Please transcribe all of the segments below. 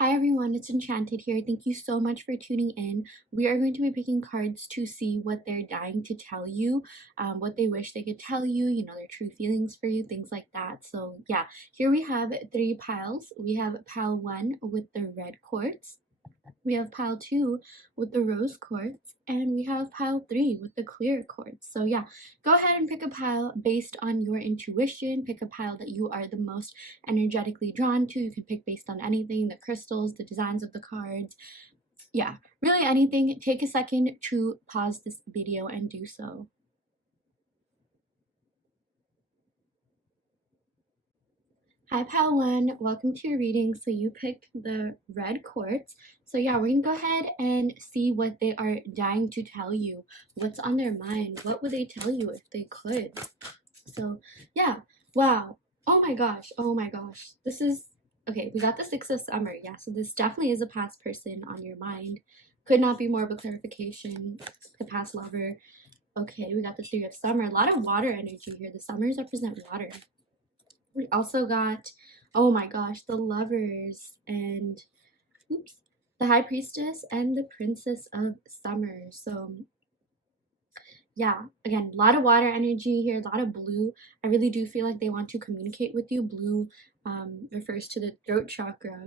Hi everyone, it's Enchanted here. Thank you so much for tuning in. We are going to be picking cards to see what they're dying to tell you, what they wish they could tell you, their true feelings for you, things like that. So yeah, here we have three piles. We have pile 1 with the red quartz. We have pile 2 with the rose quartz, and we have pile 3 with the clear quartz. So yeah, go ahead and pick a pile based on your intuition. Pick a pile that you are the most energetically drawn to. You can pick based on anything, the crystals, the designs of the cards. Yeah, really anything. Take a second to pause this video and do so. Hi pile 1, welcome to your reading. So you picked the red quartz. So yeah, we're gonna go ahead and see what they are dying to tell you. What's on their mind? What would they tell you if they could? So yeah, wow. Oh my gosh, oh my gosh. This is, okay, we got the 6 of summer. Yeah, so this definitely is a past person on your mind. Could not be more of a clarification. The past lover. Okay, we got the 3 of summer. A lot of water energy here. The summers represent water. We also got, oh my gosh, the lovers and, oops, the high priestess and the princess of summer. So yeah, again, a lot of water energy here, a lot of blue. I really do feel like they want to communicate with you. Blue refers to the throat chakra,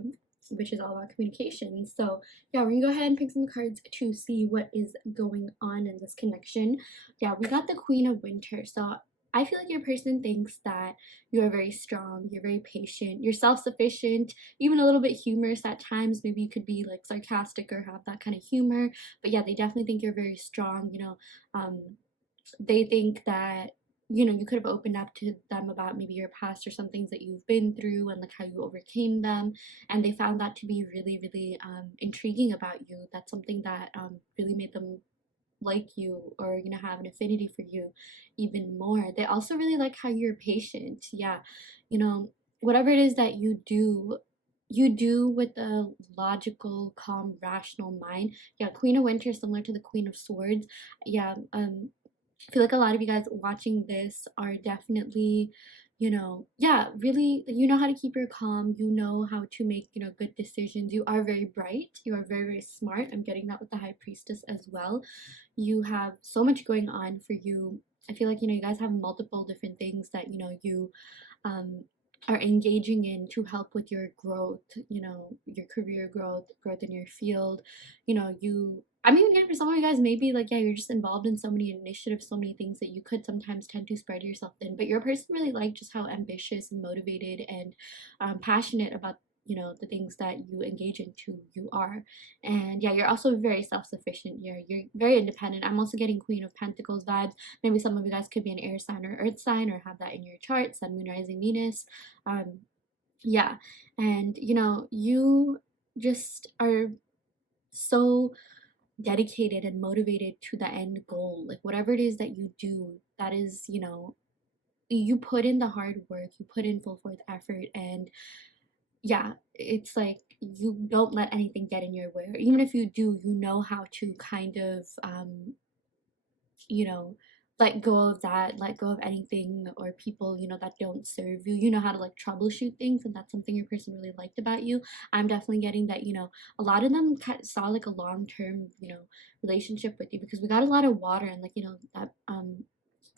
which is all about communication. So yeah, we're gonna go ahead and pick some cards to see what is going on in this connection. Yeah, we got the Queen of Winter. So I feel like your person thinks that you are very strong, you're very patient, you're self-sufficient, even a little bit humorous at times. Maybe you could be like sarcastic or have that kind of humor. But yeah, they definitely think you're very strong. They think that you could have opened up to them about maybe your past or some things that you've been through and like how you overcame them, and they found that to be really, really intriguing about you. That's something that really made them like you, or have an affinity for you even more. They also really like how you're patient. Yeah, whatever it is that you do with a logical, calm, rational mind. Yeah, Queen of Winter, similar to the Queen of Swords. Yeah, I feel like a lot of you guys watching this are definitely, yeah, really, you know how to keep your calm, you know how to make, good decisions. You are very bright, you are very, very smart. I'm getting that with the High Priestess as well. You have so much going on for you. I feel like, you guys have multiple different things that, you um, are engaging in to help with your growth, your career growth in your field. I mean, again, for some of you guys, maybe like, yeah, you're just involved in so many initiatives, so many things that you could sometimes tend to spread yourself thin. But your person really like just how ambitious and motivated and passionate about the things that you engage into you are. And yeah, you're also very self-sufficient. You're very independent. I'm also getting Queen of Pentacles vibes. Maybe some of you guys could be an air sign or earth sign, or have that in your chart, sun, moon, rising, Venus. Yeah, and you just are so dedicated and motivated to the end goal. Like whatever it is that you do, that is, you put in the hard work, you put in full force effort, and yeah, it's like you don't let anything get in your way. Or even if you do, you know how to kind of you know, let go of that, let go of anything or people, that don't serve you. You know how to like troubleshoot things, and that's something your person really liked about you. I'm definitely getting that, a lot of them saw like a long-term, relationship with you, because we got a lot of water, and like, that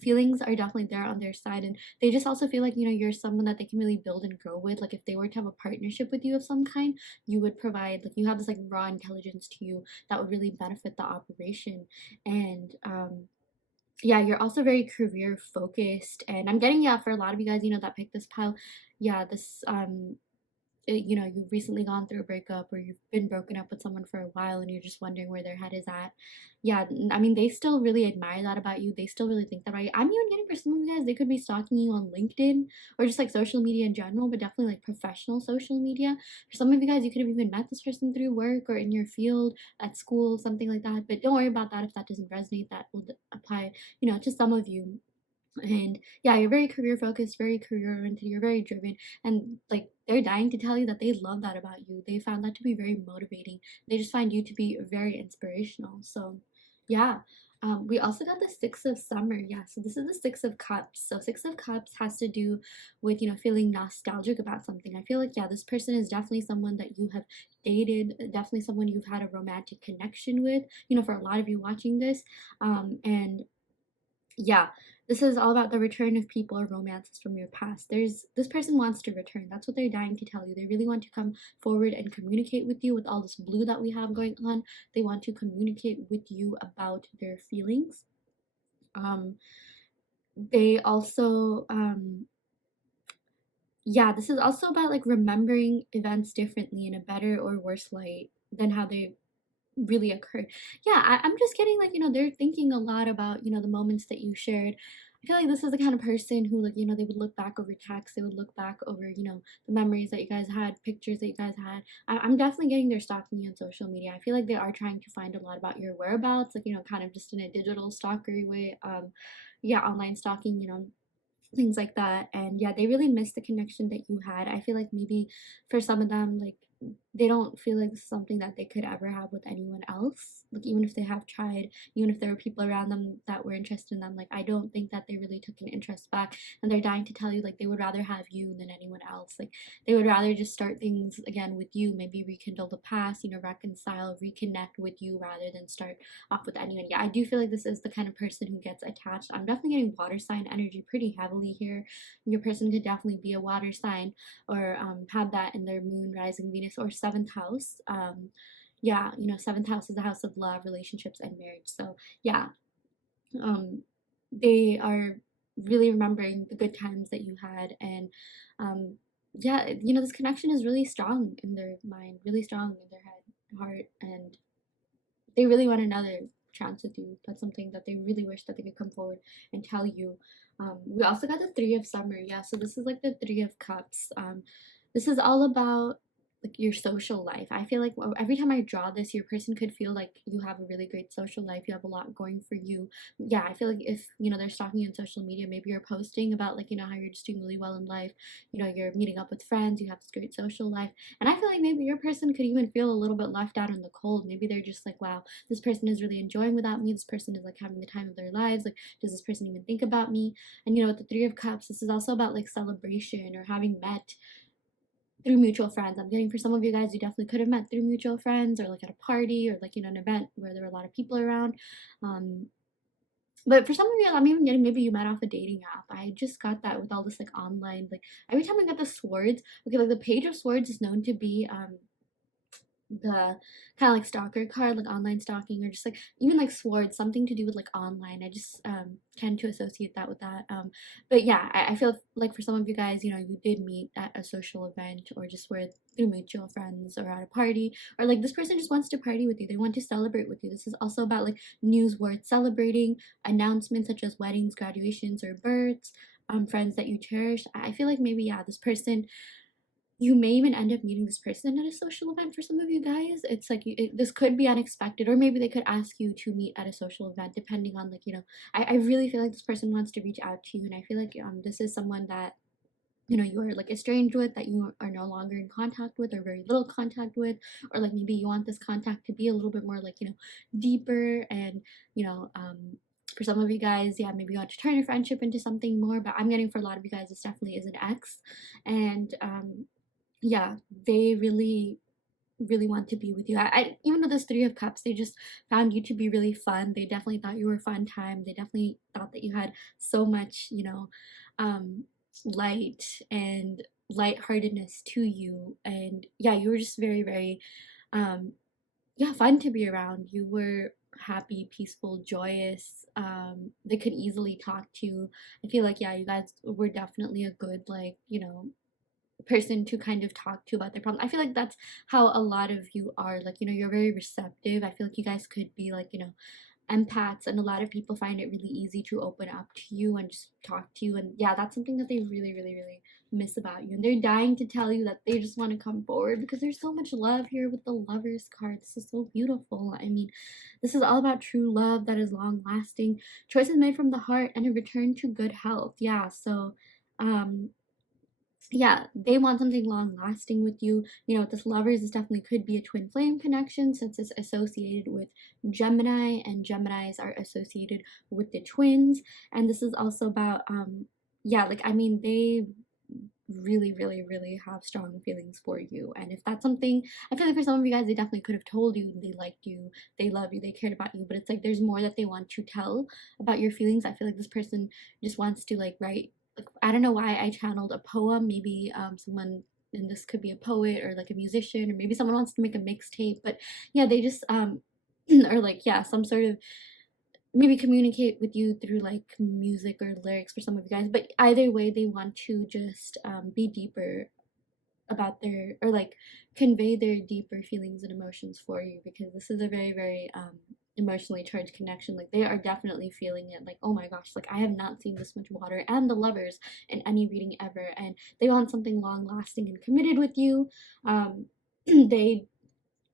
feelings are definitely there on their side, and they just also feel like, you're someone that they can really build and grow with. Like if they were to have a partnership with you of some kind, you would provide, like, you have this like raw intelligence to you that would really benefit the operation. And yeah, you're also very career focused, and I'm getting, yeah, for a lot of you guys, that picked this pile, yeah, this you've recently gone through a breakup, or you've been broken up with someone for a while, and you're just wondering where their head is at. Yeah, I mean, they still really admire that about you. They still really think that about you. I'm even getting, for some of you guys, they could be stalking you on LinkedIn or just like social media in general, but definitely like professional social media. For some of you guys, you could have even met this person through work or in your field, at school, something like that. But don't worry about that if that doesn't resonate. That will apply, to some of you. And yeah, you're very career focused, very career oriented, you're very driven, and like they're dying to tell you that they love that about you. They found that to be very motivating. They just find you to be very inspirational. So yeah, We also got the Six of Summer. Yeah, so this is the Six of Cups. So Six of Cups has to do with, feeling nostalgic about something. I feel like, yeah, this person is definitely someone that you have dated, definitely someone you've had a romantic connection with, for a lot of you watching this. And yeah, this is all about the return of people or romances from your past. This person wants to return. That's what they're dying to tell you. They really want to come forward and communicate with you with all this blue that we have going on. They want to communicate with you about their feelings. They also yeah, this is also about like remembering events differently in a better or worse light than how they really occurred. Yeah, I'm just getting like, they're thinking a lot about, the moments that you shared. I feel like this is the kind of person who, like, they would look back over text, they would look back over, the memories that you guys had, pictures that you guys had. I'm definitely getting they're stalking you on social media. I feel like they are trying to find a lot about your whereabouts, like, kind of just in a digital stalkery way. Yeah, online stalking, things like that. And yeah, they really miss the connection that you had. I feel like maybe for some of them, like, they don't feel like this is something that they could ever have with anyone else, like even if they have tried, even if there were people around them that were interested in them. Like, I don't think that they really took an interest back, and they're dying to tell you like they would rather have you than anyone else. Like, they would rather just start things again with you, maybe rekindle the past, reconcile, reconnect with you, rather than start off with anyone. Yeah, I do feel like this is the kind of person who gets attached. I'm definitely getting water sign energy pretty heavily here. Your person could definitely be a water sign, or have that in their moon, rising Venus, or seventh house. Yeah, seventh house is the house of love, relationships, and marriage. So yeah, they are really remembering the good times that you had. And yeah, this connection is really strong in their mind, really strong in their heart, and they really want another chance with you. That's something that they really wish that they could come forward and tell you. We also got the Three of Summer. Yeah, so this is like the Three of Cups. This is all about like your social life. I feel like every time I draw this, your person could feel like you have a really great social life. You have a lot going for you. Yeah, I feel like if they're stalking you on social media, maybe you're posting about like how you're just doing really well in life. You're meeting up with friends. You have this great social life, and I feel like maybe your person could even feel a little bit left out in the cold. Maybe they're just like, wow, this person is really enjoying without me. This person is like having the time of their lives. Like, does this person even think about me? And with the Three of Cups, this is also about like celebration or having met through mutual friends. I'm getting for some of you guys, you definitely could have met through mutual friends, or like at a party, or like an event where there were a lot of people around. But for some of you, I'm even getting maybe you met off a dating app. I just got that with all this like online, like every time I got the swords. Okay, like the Page of Swords is known to be the kind of like stalker card, like online stalking, or just like even like swords, something to do with like online. I just tend to associate that with that. But yeah, I feel like for some of you guys, you did meet at a social event, or just were through mutual friends, or at a party, or like this person just wants to party with you. They want to celebrate with you. This is also about like news worth celebrating, announcements such as weddings, graduations, or births, friends that you cherish. I feel like maybe, yeah, this person, you may even end up meeting this person at a social event. For some of you guys, it's like this could be unexpected, or maybe they could ask you to meet at a social event, depending on like I really feel like this person wants to reach out to you, and I feel like this is someone that you are like estranged with, that you are no longer in contact with, or very little contact with, or like maybe you want this contact to be a little bit more like deeper. And for some of you guys, yeah, maybe you want to turn your friendship into something more. But I'm getting for a lot of you guys, this definitely is an ex. And yeah, they really want to be with you. Even with this Three of Cups, they just found you to be really fun. They definitely thought you were a fun time. They definitely thought that you had so much light and lightheartedness to you. And yeah, you were just very, very yeah, fun to be around. You were happy, peaceful, joyous. They could easily talk to. I feel like, yeah, you guys were definitely a good, like, person to kind of talk to about their problem. I feel like that's how a lot of you are. Like, you're very receptive. I feel like you guys could be like, empaths, and a lot of people find it really easy to open up to you and just talk to you. And yeah, that's something that they really, really, really miss about you. And they're dying to tell you that they just want to come forward, because there's so much love here with the Lovers card. This is so beautiful. I mean, this is all about true love that is long lasting, choices made from the heart, and a return to good health. Yeah, so yeah, they want something long lasting with you. You know, with this lovers, this definitely could be a twin flame connection since it's associated with Gemini, and Geminis are associated with the twins. And this is also about, yeah, like, I mean, they really, really, really have strong feelings for you. And if that's something, I feel like for some of you guys, they definitely could have told you they liked you, they love you, they cared about you, but it's like there's more that they want to tell about your feelings. I feel like this person just wants to like write, like, I don't know why I channeled a poem. Maybe someone, and this could be a poet or like a musician, or maybe someone wants to make a mixtape, but yeah, they just or like, yeah, some sort of, maybe communicate with you through like music or lyrics for some of you guys, but either way they want to just be deeper about their, or like convey their deeper feelings and emotions for you, because this is a very, very emotionally charged connection. Like they are definitely feeling it, like, oh my gosh, like I have not seen this much water and the lovers in any reading ever, and they want something long lasting and committed with you. They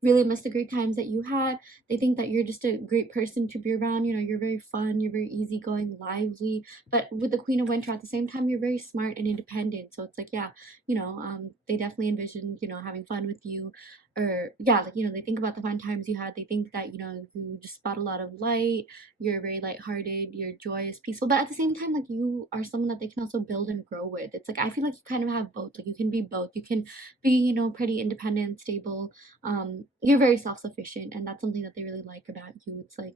really miss the great times that you had. They think that you're just a great person to be around. You know, you're very fun, you're very easygoing, lively. But with the Queen of Winter, at the same time, you're very smart and independent. So it's like, yeah, you know, they definitely envision, you know, having fun with you. Or yeah, like, you know, they think about the fun times you had. They think that, you know, you just spot a lot of light, you're very lighthearted, you're joyous, peaceful. But at the same time, like you are someone that they can also build and grow with. It's like I feel like you kind of have both. Like you can be both. You can be, you know, pretty independent, stable, you're very self-sufficient, and that's something that they really like about you. It's like,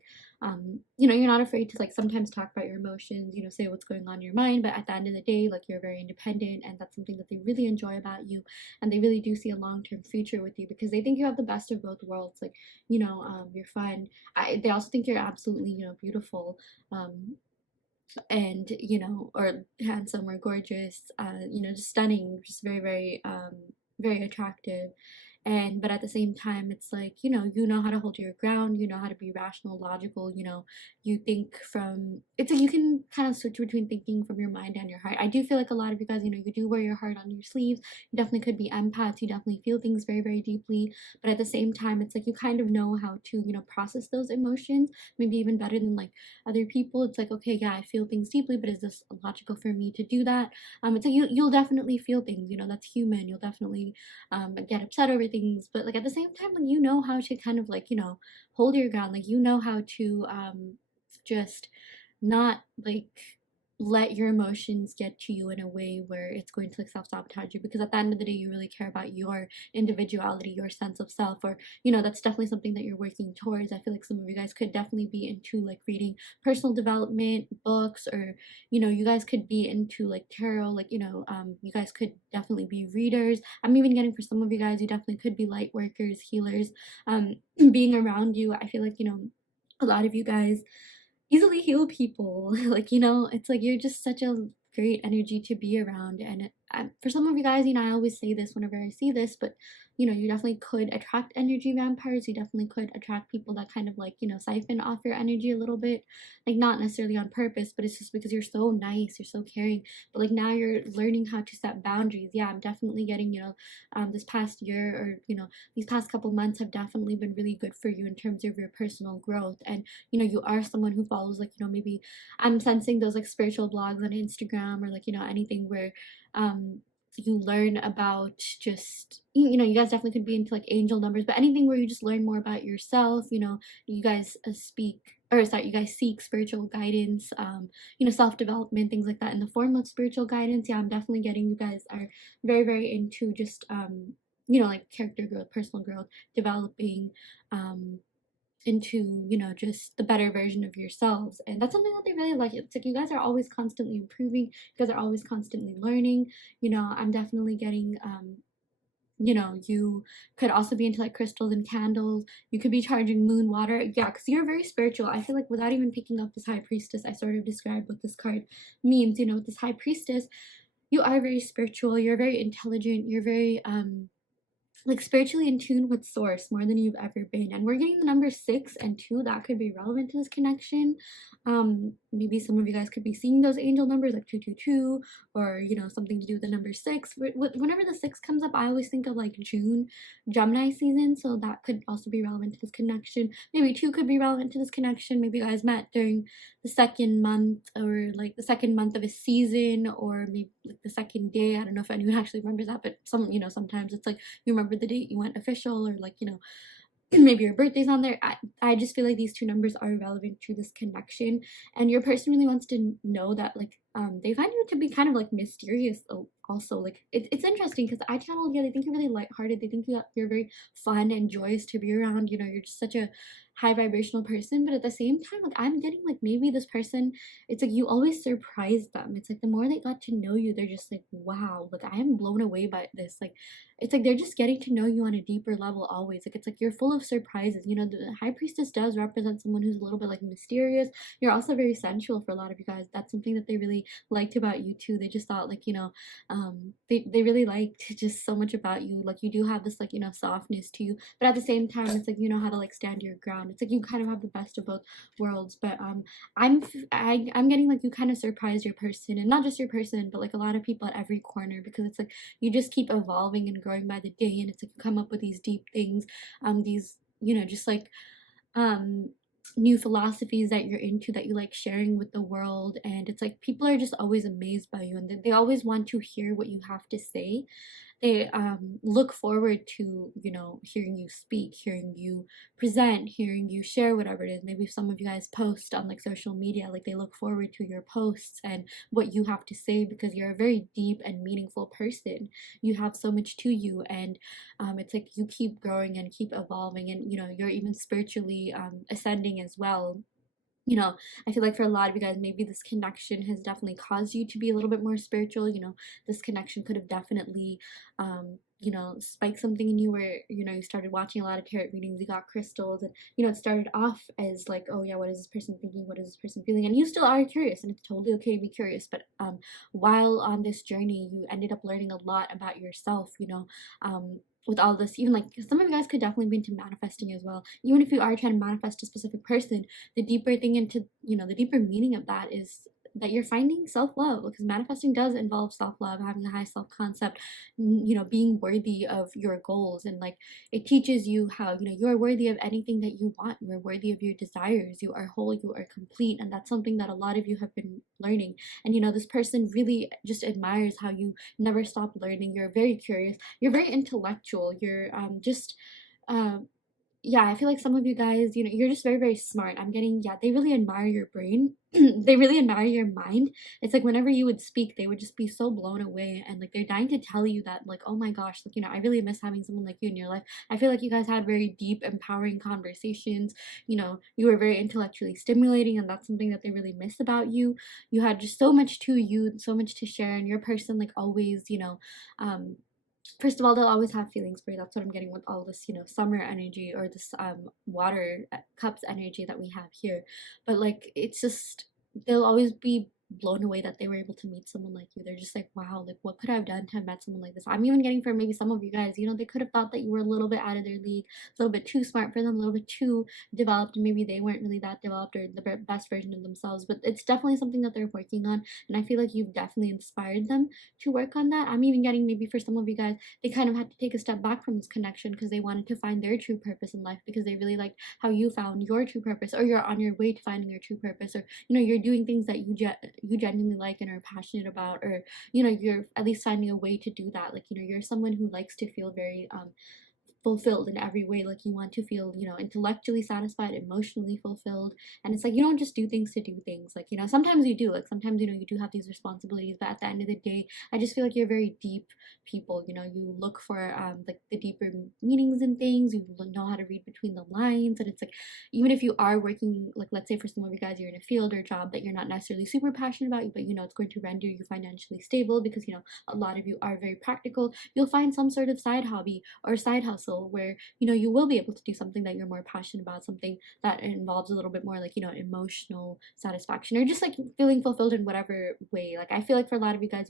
you know, you're not afraid to like sometimes talk about your emotions, you know, say what's going on in your mind, but at the end of the day, like you're very independent, and that's something that they really enjoy about you, and they really do see a long-term future with you because they think you have the best of both worlds. Like, you know, you're fun. They also think you're absolutely, you know, beautiful, and you know, or handsome or gorgeous, you know, just stunning, just very, very, very attractive. And but at the same time, it's like, you know how to hold your ground, you know how to be rational, logical, you know, you think from, it's like you can kind of switch between thinking from your mind and your heart. I do feel like a lot of you guys, you know, you do wear your heart on your sleeves. You definitely could be empaths, you definitely feel things very, very deeply, but at the same time, it's like you kind of know how to, you know, process those emotions, maybe even better than like other people. It's like, okay, yeah, I feel things deeply, but is this logical for me to do that? It's like you'll definitely feel things, you know, that's human. You'll definitely get upset over things, but like at the same time, like you know how to kind of like, you know, hold your ground. Like you know how to just not like let your emotions get to you in a way where it's going to like self-sabotage you, because at the end of the day you really care about your individuality, your sense of self, or you know, that's definitely something that you're working towards. I feel like some of you guys could definitely be into like reading personal development books, or you know, you guys could be into like tarot, like you know, you guys could definitely be readers. I'm even getting for some of you guys, you definitely could be light workers, healers. Being around you, I feel like, you know, a lot of you guys easily heal people. Like, you know, it's like you're just such a great energy to be around. And for some of you guys, you know, I always say this whenever I see this, but you know, you definitely could attract energy vampires. You definitely could attract people that kind of like, you know, siphon off your energy a little bit, like not necessarily on purpose, but it's just because you're so nice, you're so caring. But like now you're learning how to set boundaries. Yeah, I'm definitely getting, you know, this past year, or you know, these past couple months have definitely been really good for you in terms of your personal growth. And you know, you are someone who follows like, you know, maybe I'm sensing those like spiritual blogs on Instagram, or like, you know, anything where you learn about just, you know, you guys definitely could be into like angel numbers, but anything where you just learn more about yourself. You know, you guys you guys seek spiritual guidance, you know, self-development, things like that in the form of spiritual guidance. Yeah, I'm definitely getting you guys are very, very into just you know, like character growth, personal growth, developing into, you know, just the better version of yourselves. And that's something that they really like. It's like you guys are always constantly improving, you guys are always constantly learning. You know, I'm definitely getting you know, you could also be into like crystals and candles. You could be charging moon water. Yeah, because you're very spiritual. I feel like without even picking up this high priestess, I sort of described what this card means. You know, with this high priestess, you are very spiritual, you're very intelligent, you're very like spiritually in tune with source more than you've ever been. And we're getting the number 6 and 2 that could be relevant to this connection. Maybe some of you guys could be seeing those angel numbers like 222, or you know, something to do with the number 6. Whenever the 6 comes up, I always think of like June, Gemini season, so that could also be relevant to this connection. Maybe 2 could be relevant to this connection. Maybe you guys met during the second month, or like the second month of a season, or maybe like the second day. I don't know if anyone actually remembers that, but sometimes it's like you remember the date you went official, or like maybe your birthday's on there. I just feel like these two numbers are relevant to this connection, and your person really wants to know that like they find you to be kind of like mysterious also. Like it's interesting because I channel, yeah, they think you're really lighthearted, they think you're very fun and joyous to be around, you're just such a high vibrational person. But at the same time, like I'm getting like maybe this person, it's like you always surprise them. It's like the more they got to know you, they're just like, wow, like I am blown away by this. Like it's like they're just getting to know you on a deeper level always. Like it's like you're full of surprises. The high priestess does represent someone who's a little bit like mysterious. You're also very sensual for a lot of you guys. That's something that they really liked about you too. They just thought like they really liked just so much about you. Like you do have this like softness to you, but at the same time it's like you know how to like stand your ground. It's like you kind of have the best of both worlds. But I'm getting like you kind of surprise your person, and not just your person, but like a lot of people at every corner, because it's like you just keep evolving and growing by the day, and it's like you come up with these deep things, these just like new philosophies that you're into, that you like sharing with the world. And it's like people are just always amazed by you, and they always want to hear what you have to say. They look forward to hearing you speak, hearing you present, hearing you share whatever it is. Maybe if some of you guys post on like social media, like they look forward to your posts and what you have to say, because you're a very deep and meaningful person. You have so much to you, and it's like you keep growing and keep evolving, and you're even spiritually ascending as well. I feel like for a lot of you guys, maybe this connection has definitely caused you to be a little bit more spiritual. This connection could have definitely, spiked something in you, where, you started watching a lot of tarot readings, you got crystals, and, it started off as like, oh yeah, what is this person thinking? What is this person feeling? And you still are curious, and it's totally okay to be curious. But while on this journey, you ended up learning a lot about yourself, with all this. Even like some of you guys could definitely be into manifesting as well. Even if you are trying to manifest a specific person, the deeper thing into the deeper meaning of that is that you're finding self-love, because manifesting does involve self-love, having a high self-concept, being worthy of your goals. And like it teaches you how you're worthy of anything that you want, you're worthy of your desires, you are whole, you are complete. And that's something that a lot of you have been learning. And this person really just admires how you never stop learning. You're very curious, you're very intellectual, you're just yeah, I feel like some of you guys, you're just very, very smart. I'm getting, yeah, they really admire your brain. They really admire your mind. It's like whenever you would speak, they would just be so blown away, and like they're dying to tell you that, like, oh my gosh, like, I really miss having someone like you in your life. I feel like you guys had very deep, empowering conversations. You were very intellectually stimulating, and that's something that they really miss about you. You had just so much to you, so much to share, and your person, like, always, first of all, they'll always have feelings for you. That's what I'm getting with all this, summer energy, or this water cups energy that we have here. But like, it's just, they'll always be blown away that they were able to meet someone like you. They're just like, wow, like what could I have done to have met someone like this? I'm even getting for maybe some of you guys, they could have thought that you were a little bit out of their league, a little bit too smart for them, a little bit too developed, and maybe they weren't really that developed or the best version of themselves. But it's definitely something that they're working on, and I feel like you've definitely inspired them to work on that. I'm even getting maybe for some of you guys, they kind of had to take a step back from this connection because they wanted to find their true purpose in life, because they really liked how you found your true purpose, or you're on your way to finding your true purpose, or you're doing things that you genuinely like and are passionate about, or you're at least finding a way to do that. Like you're someone who likes to feel very fulfilled in every way. Like you want to feel intellectually satisfied, emotionally fulfilled. And it's like you don't just do things to do things. Like sometimes you do, like sometimes you do have these responsibilities, but at the end of the day, I just feel like you're very deep people. You look for like the deeper meanings in things, you know how to read between the lines. And it's like, even if you are working, like let's say for some of you guys, you're in a field or job that you're not necessarily super passionate about, but it's going to render you financially stable, because a lot of you are very practical, you'll find some sort of side hobby or side hustle where you will be able to do something that you're more passionate about, something that involves a little bit more like emotional satisfaction, or just like feeling fulfilled in whatever way. Like I feel like for a lot of you guys,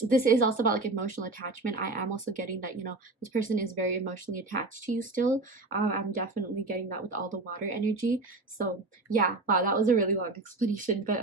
this is also about like emotional attachment. I am also getting that this person is very emotionally attached to you still. I'm definitely getting that with all the water energy. So yeah, wow, that was a really long explanation, but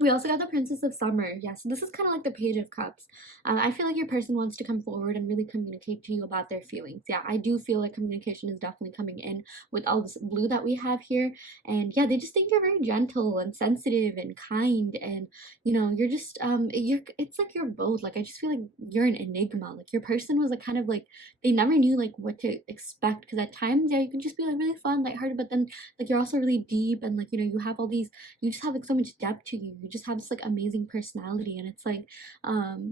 We also got the Princess of Summer. Yeah, so this is kind of like the Page of Cups. I feel like your person wants to come forward and really communicate to you about their feelings. Yeah, I do feel like communication is definitely coming in with all this blue that we have here. And yeah, they just think you're very gentle and sensitive and kind. And, you know, you're just, it's like you're both. Like, I just feel like you're an enigma. Like, your person was like kind of like, they never knew like what to expect. Because at times, yeah, you can just be like really fun, lighthearted, but then like you're also really deep and like, you know, you have all these, you just have like so much depth to you. You just have this like amazing personality, and it's like,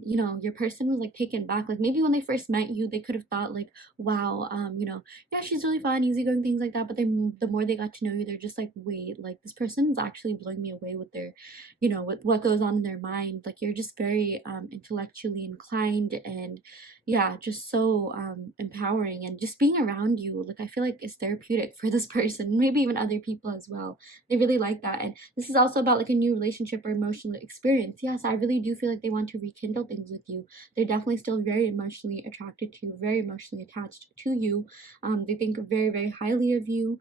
you know, your person was like taken back. Like maybe when they first met you, they could have thought like, wow, you know, yeah, she's really fun, easygoing, things like that. But then the more they got to know you, they're just like, wait, like this person is actually blowing me away with their, you know, with what goes on in their mind. Like you're just very intellectually inclined, and yeah, just so empowering, and just being around you, like I feel like is therapeutic for this person, maybe even other people as well. They really like that. And this is also about like a new relationship or emotional experience. Yes, I really do feel like they want to rekindle things with you. They're definitely still very emotionally attracted to you, very emotionally attached to you. They think very, very highly of you.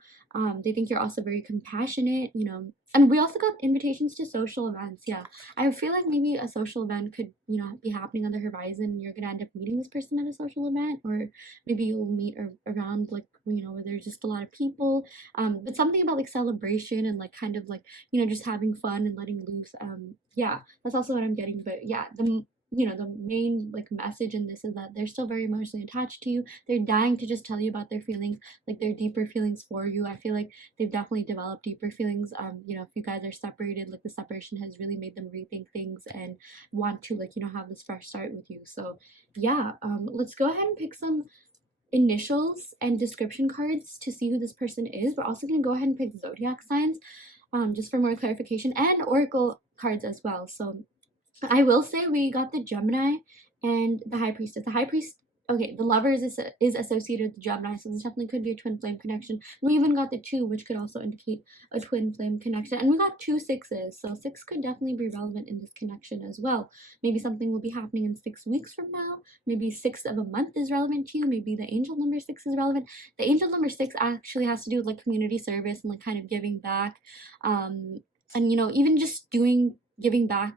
They think you're also very compassionate, you know. And we also got invitations to social events. Yeah, I feel like maybe a social event could, you know, be happening on the horizon. You're gonna end up meeting this person at a social event, or maybe you'll meet around like, you know, where there's just a lot of people. But something about like celebration and like kind of like, you know, just having fun and letting loose. Yeah, that's also what I'm getting. But yeah, you know, the main like message in this is that they're still very emotionally attached to you. They're dying to just tell you about their feelings, like their deeper feelings for you. I feel like they've definitely developed deeper feelings. You know, if you guys are separated, like the separation has really made them rethink things and want to like, you know, have this fresh start with you. So yeah, let's go ahead and pick some initials and description cards to see who this person is. We're also going to go ahead and pick zodiac signs, just for more clarification, and oracle cards as well. So I will say we got the Gemini and the High Priestess. The High Priest, okay, the lover is associated with the Gemini, so this definitely could be a twin flame connection. We even got the 2, which could also indicate a twin flame connection. And we got 2 6s, so 6 could definitely be relevant in this connection as well. Maybe something will be happening in 6 weeks from now. Maybe 6 of a month is relevant to you. Maybe the angel number 6 is relevant. The angel number 6 actually has to do with like community service and like kind of giving back. And you know, even just giving back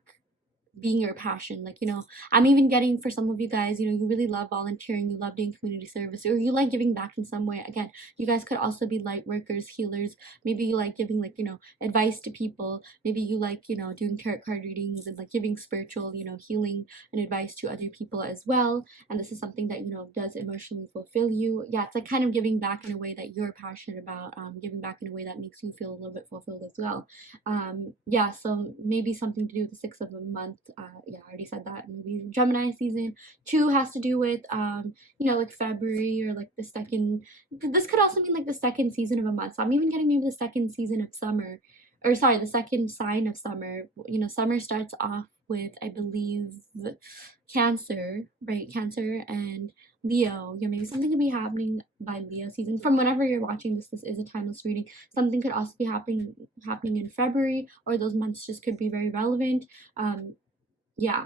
being your passion. Like, you know, I'm even getting for some of you guys, you know, you really love volunteering, you love doing community service, or you like giving back in some way. Again, you guys could also be light workers, healers. Maybe you like giving like, you know, advice to people. Maybe you like, you know, doing tarot card readings and like giving spiritual, you know, healing and advice to other people as well. And this is something that, you know, does emotionally fulfill you. Yeah, it's like kind of giving back in a way that you're passionate about, giving back in a way that makes you feel a little bit fulfilled as well. Yeah, so maybe something to do with the 6 of a month. Yeah, I already said that. Maybe Gemini season. 2 has to do with you know, like February, or like the second. This could also mean like the second season of a month. So I'm even getting maybe the second season of summer, or sorry, the second sign of summer. You know, summer starts off with, I believe, Cancer, right? Cancer and Leo. Yeah, maybe something could be happening by Leo season. From whenever you're watching this, this is a timeless reading. Something could also be happening in February, or those months just could be very relevant. Yeah,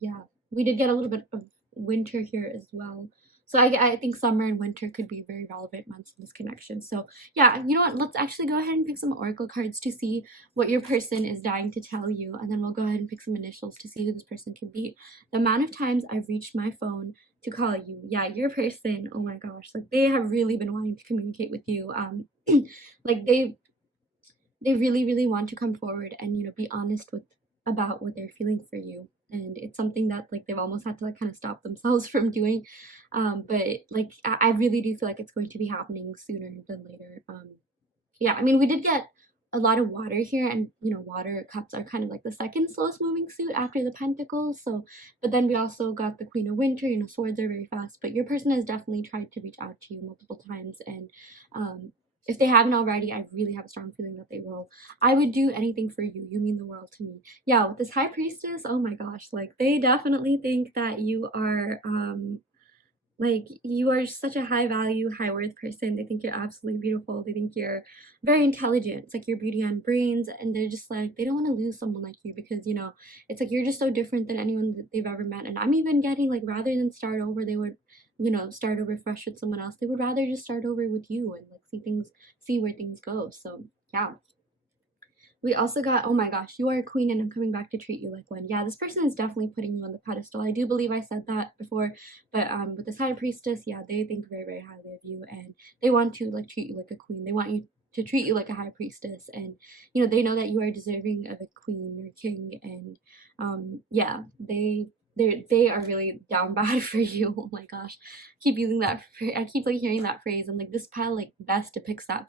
yeah. We did get a little bit of winter here as well. So I think summer and winter could be very relevant months in this connection. So yeah, you know what? Let's actually go ahead and pick some oracle cards to see what your person is dying to tell you. And then we'll go ahead and pick some initials to see who this person could be. The amount of times I've reached my phone to call you. Yeah, your person, oh my gosh. Like they have really been wanting to communicate with you. Like they really, really want to come forward and, you know, be honest about what they're feeling for you. And it's something that like they've almost had to like kind of stop themselves from doing. But like I really do feel like it's going to be happening sooner than later. Yeah, I mean, we did get a lot of water here, and you know, water cups are kind of like the second slowest moving suit after the pentacles. So, but then we also got the Queen of Winter. You know, swords are very fast, but your person has definitely tried to reach out to you multiple times, and if they haven't already, I really have a strong feeling that they will. I would do anything for you. You mean the world to me. Yeah, with this High Priestess, oh my gosh, like they definitely think that you are like you are such a high value, high worth person. They think you're absolutely beautiful. They think you're very intelligent. It's like you're beauty on brains, and they're just like they don't want to lose someone like you, because you know, it's like you're just so different than anyone that they've ever met. And I'm even getting like, rather than start over, they would, you know, start over fresh with someone else. They would rather just start over with you and like see where things go. So yeah. We also got, oh my gosh, you are a queen and I'm coming back to treat you like one. Yeah, this person is definitely putting you on the pedestal. I do believe I said that before, but with this high priestess, yeah, they think very, very highly of you, and they want to like treat you like a queen. They want you to treat you like a high priestess, and you know, they know that you are deserving of a queen or king, and yeah, they are really down bad for you. Oh my gosh, I keep using that. I keep like hearing that phrase, and like this pile like best depicts that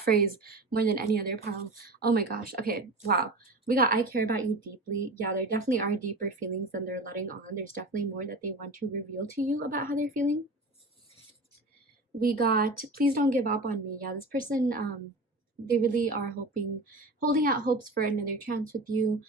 phrase more than any other pile. Oh my gosh. Okay. Wow. We got I care about you deeply. Yeah, there definitely are deeper feelings than they're letting on. There's definitely more that they want to reveal to you about how they're feeling. We got please don't give up on me. Yeah, this person they really are holding out hopes for another chance with you.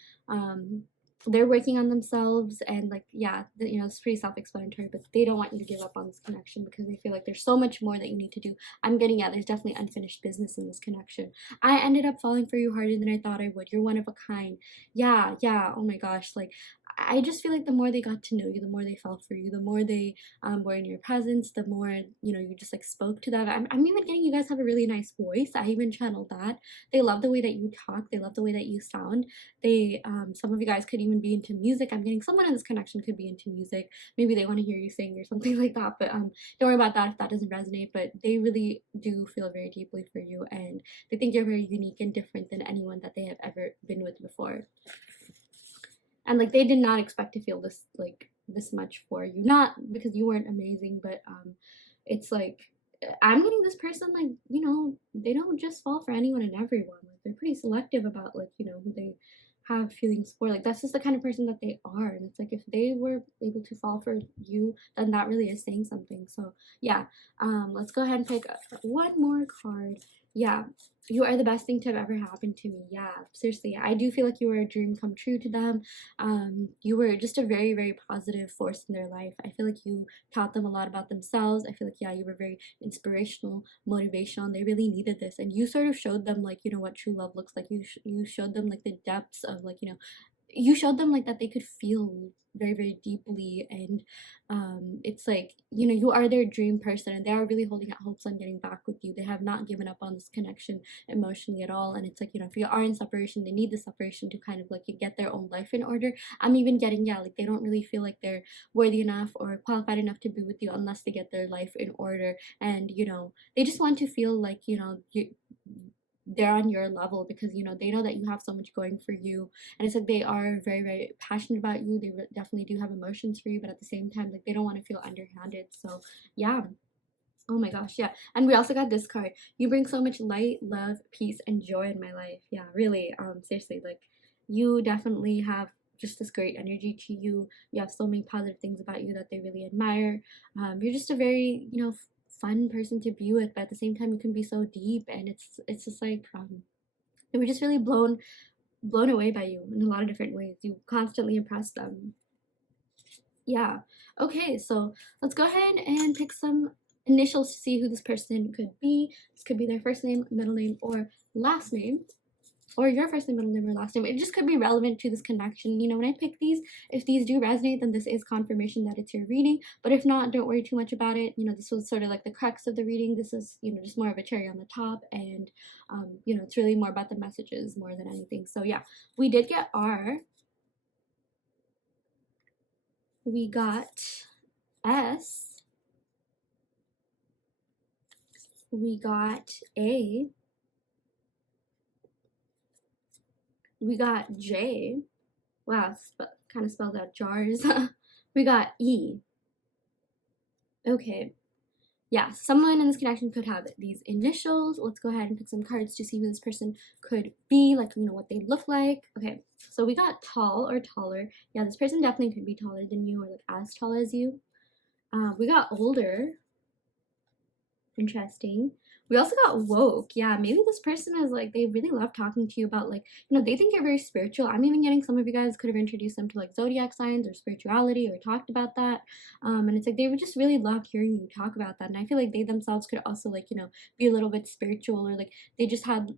They're working on themselves, and like, yeah, you know, it's pretty self-explanatory, but they don't want you to give up on this connection because they feel like there's so much more that you need to do. I'm getting, yeah, there's definitely unfinished business in this connection. I ended up falling for you harder than I thought I would. You're one of a kind. Yeah, oh my gosh, like I just feel like the more they got to know you, the more they fell for you, the more they were in your presence, the more, you know, you just like spoke to them. I'm even getting you guys have a really nice voice. I even channeled that. They love the way that you talk. They love the way that you sound. They some of you guys could even be into music. I'm getting someone in this connection could be into music. Maybe they want to hear you sing or something like that, but don't worry about that if that doesn't resonate. But they really do feel very deeply for you, and they think you're very unique and different than anyone that they have ever been with before. And like they did not expect to feel this like this much for you, not because you weren't amazing, but it's like I'm getting this person, like, you know, they don't just fall for anyone and everyone. Like they're pretty selective about, like, you know, who they have feelings for. Like that's just the kind of person that they are, and it's like if they were able to fall for you, then that really is saying something. So yeah, let's go ahead and pick one more card. Yeah, you are the best thing to have ever happened to me. Yeah, seriously, I do feel like you were a dream come true to them. You were just a very, very positive force in their life. I feel like you taught them a lot about themselves. I feel like, yeah, you were very inspirational, motivational, and they really needed this. And you sort of showed them, like, you know, what true love looks like. You showed them like the depths of, like, you know, you showed them like that they could feel very, very deeply, and it's like, you know, you are their dream person, and they are really holding out hopes on getting back with you. They have not given up on this connection emotionally at all, and it's like, you know, if you are in separation, they need the separation to kind of like get their own life in order. I'm even getting, yeah, like they don't really feel like they're worthy enough or qualified enough to be with you unless they get their life in order, and you know, they just want to feel like, you know, they're on your level because, you know, they know that you have so much going for you, and it's like they are very, very passionate about you. They definitely do have emotions for you, but at the same time, like they don't want to feel underhanded. So yeah, oh my gosh, yeah. And we also got this card: you bring so much light, love, peace, and joy in my life. Yeah, really, seriously, like you definitely have just this great energy to you. You have so many positive things about you that they really admire. You're just a very, you know, fun person to be with, but at the same time you can be so deep, and it's just like they were just really blown away by you in a lot of different ways. You constantly impress them. Yeah. Okay, so let's go ahead and pick some initials to see who this person could be. This could be their first name, middle name, or last name, or your first name, middle name, or last name. It just could be relevant to this connection. You know, when I pick these, if these do resonate, then this is confirmation that it's your reading. But if not, don't worry too much about it. You know, this was sort of like the crux of the reading. This is, you know, just more of a cherry on the top, and you know, it's really more about the messages more than anything. So yeah, we did get R. We got S. We got A. We got J. Wow, kind of spelled out jars. We got E. Okay. Yeah, someone in this connection could have these initials. Let's go ahead and pick some cards to see who this person could be, like, you know, what they look like. Okay, so we got tall or taller. Yeah, this person definitely could be taller than you, or like as tall as you. We got older. Interesting. We also got woke. Yeah, maybe this person is like, they really love talking to you about, like, you know, they think you're very spiritual. I'm even getting some of you guys could have introduced them to like zodiac signs or spirituality or talked about that. And it's like they would just really love hearing you talk about that. And I feel like they themselves could also, like, you know, be a little bit spiritual, or like they just had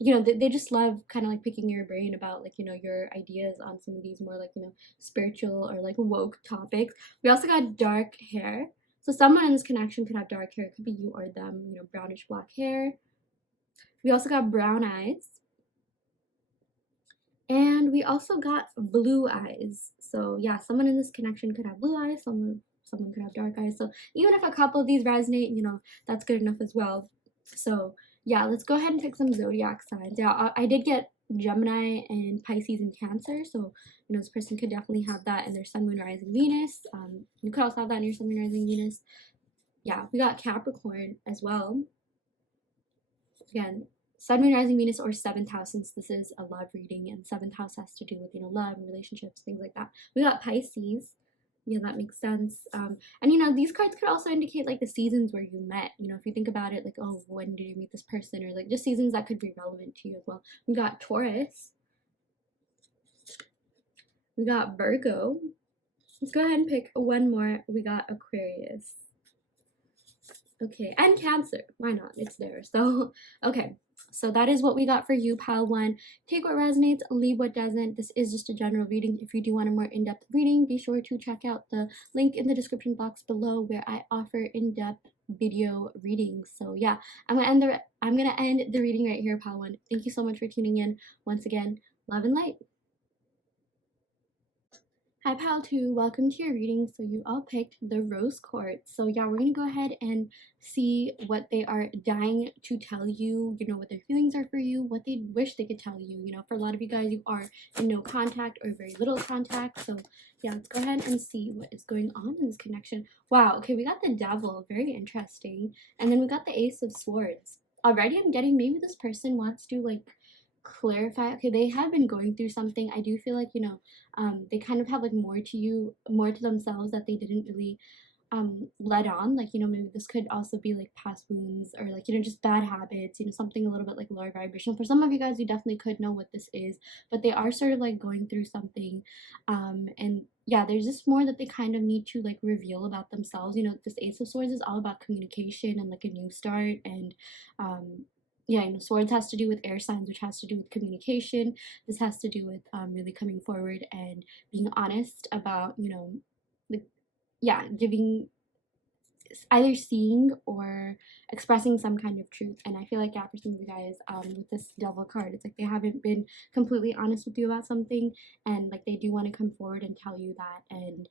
you know, they just love kind of like picking your brain about, like, you know, your ideas on some of these more, like, you know, spiritual or like woke topics. We also got dark hair. So someone in this connection could have dark hair. It could be you or them, you know, brownish black hair. We also got brown eyes. And we also got blue eyes. So yeah, someone in this connection could have blue eyes, someone could have dark eyes. So even if a couple of these resonate, you know, that's good enough as well. So yeah, let's go ahead and pick some zodiac signs. Yeah, I did get Gemini and Pisces and Cancer. So, you know, this person could definitely have that in their sun, moon, rising, Venus. You could also have that in your sun, moon, rising, Venus. Yeah, we got Capricorn as well. Again, sun, moon, rising, Venus, or 7th house, since this is a love reading, and 7th house has to do with, you know, love and relationships, things like that. We got Pisces. Yeah, that makes sense. And you know, these cards could also indicate like the seasons where you met. You know, if you think about it, like, oh, when did you meet this person, or like just seasons that could be relevant to you as well. We got Taurus. We got Virgo. Let's go ahead and pick one more. We got Aquarius. Okay, and Cancer. Why not? It's there. So, okay. So that is what we got for you, pile one. Take what resonates, leave what doesn't. This is just a general reading. If you do want a more in-depth reading, be sure to check out the link in the description box below where I offer in-depth video readings. So yeah, I'm gonna end the reading right here, pile one. Thank you so much for tuning in. Once again, love and light. Hi pal 2, welcome to your reading. So you all picked the rose quartz. So yeah, we're gonna go ahead and see what they are dying to tell you, you know, what their feelings are for you, what they wish they could tell you. You know, for a lot of you guys, you are in no contact or very little contact. So yeah, let's go ahead and see what is going on in this connection. Wow, okay, we got the devil, very interesting. And then we got the ace of swords. Already I'm getting maybe this person wants to like clarify. Okay, they have been going through something. I do feel like, you know, they kind of have like more to themselves that they didn't really let on. Like, you know, maybe this could also be like past wounds, or like, you know, just bad habits, you know, something a little bit like lower vibrational. For some of you guys, you definitely could know what this is, but they are sort of like going through something, and yeah, there's just more that they kind of need to like reveal about themselves. You know, this ace of swords is all about communication and like a new start, and yeah, you know, swords has to do with air signs, which has to do with communication. This has to do with really coming forward and being honest about, you know, the, yeah, giving, either seeing or expressing some kind of truth. And I feel like, yeah, for some of you guys, with this devil card, it's like they haven't been completely honest with you about something, and like they do want to come forward and tell you that. And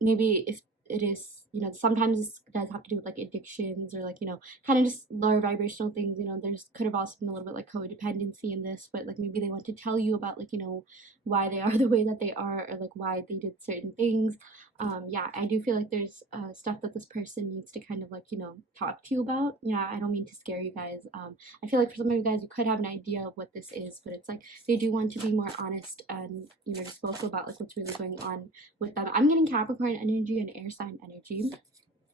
maybe if it is, you know, sometimes this does have to do with like addictions, or like, you know, kind of just lower vibrational things. You know, there's could have also been a little bit like codependency in this, but like maybe they want to tell you about like, you know, why they are the way that they are, or like why they did certain things. Yeah, I do feel like there's stuff that this person needs to kind of like, you know, talk to you about. Yeah, I don't mean to scare you guys. I feel like for some of you guys, you could have an idea of what this is, but it's like they do want to be more honest and, you know, just vocal about like what's really going on with them. I'm getting Capricorn energy and air sign energy.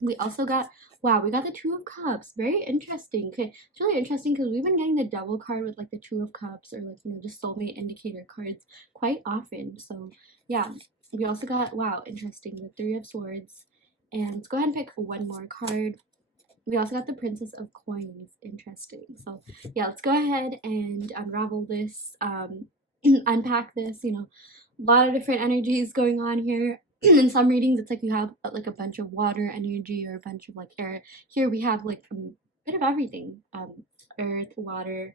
We also got, wow, we got the Two of Cups. Very interesting. Okay, it's really interesting because we've been getting the Devil card with like the Two of Cups, or like, you know, just soulmate indicator cards quite often. So yeah, we also got, wow, interesting, the Three of Swords. And let's go ahead and pick one more card. We also got the Princess of Coins. Interesting. So yeah, let's go ahead and unravel this, unpack this. You know, a lot of different energies going on here. In some readings, it's like you have like a bunch of water energy or a bunch of like air. Here we have like a bit of everything. Earth, water.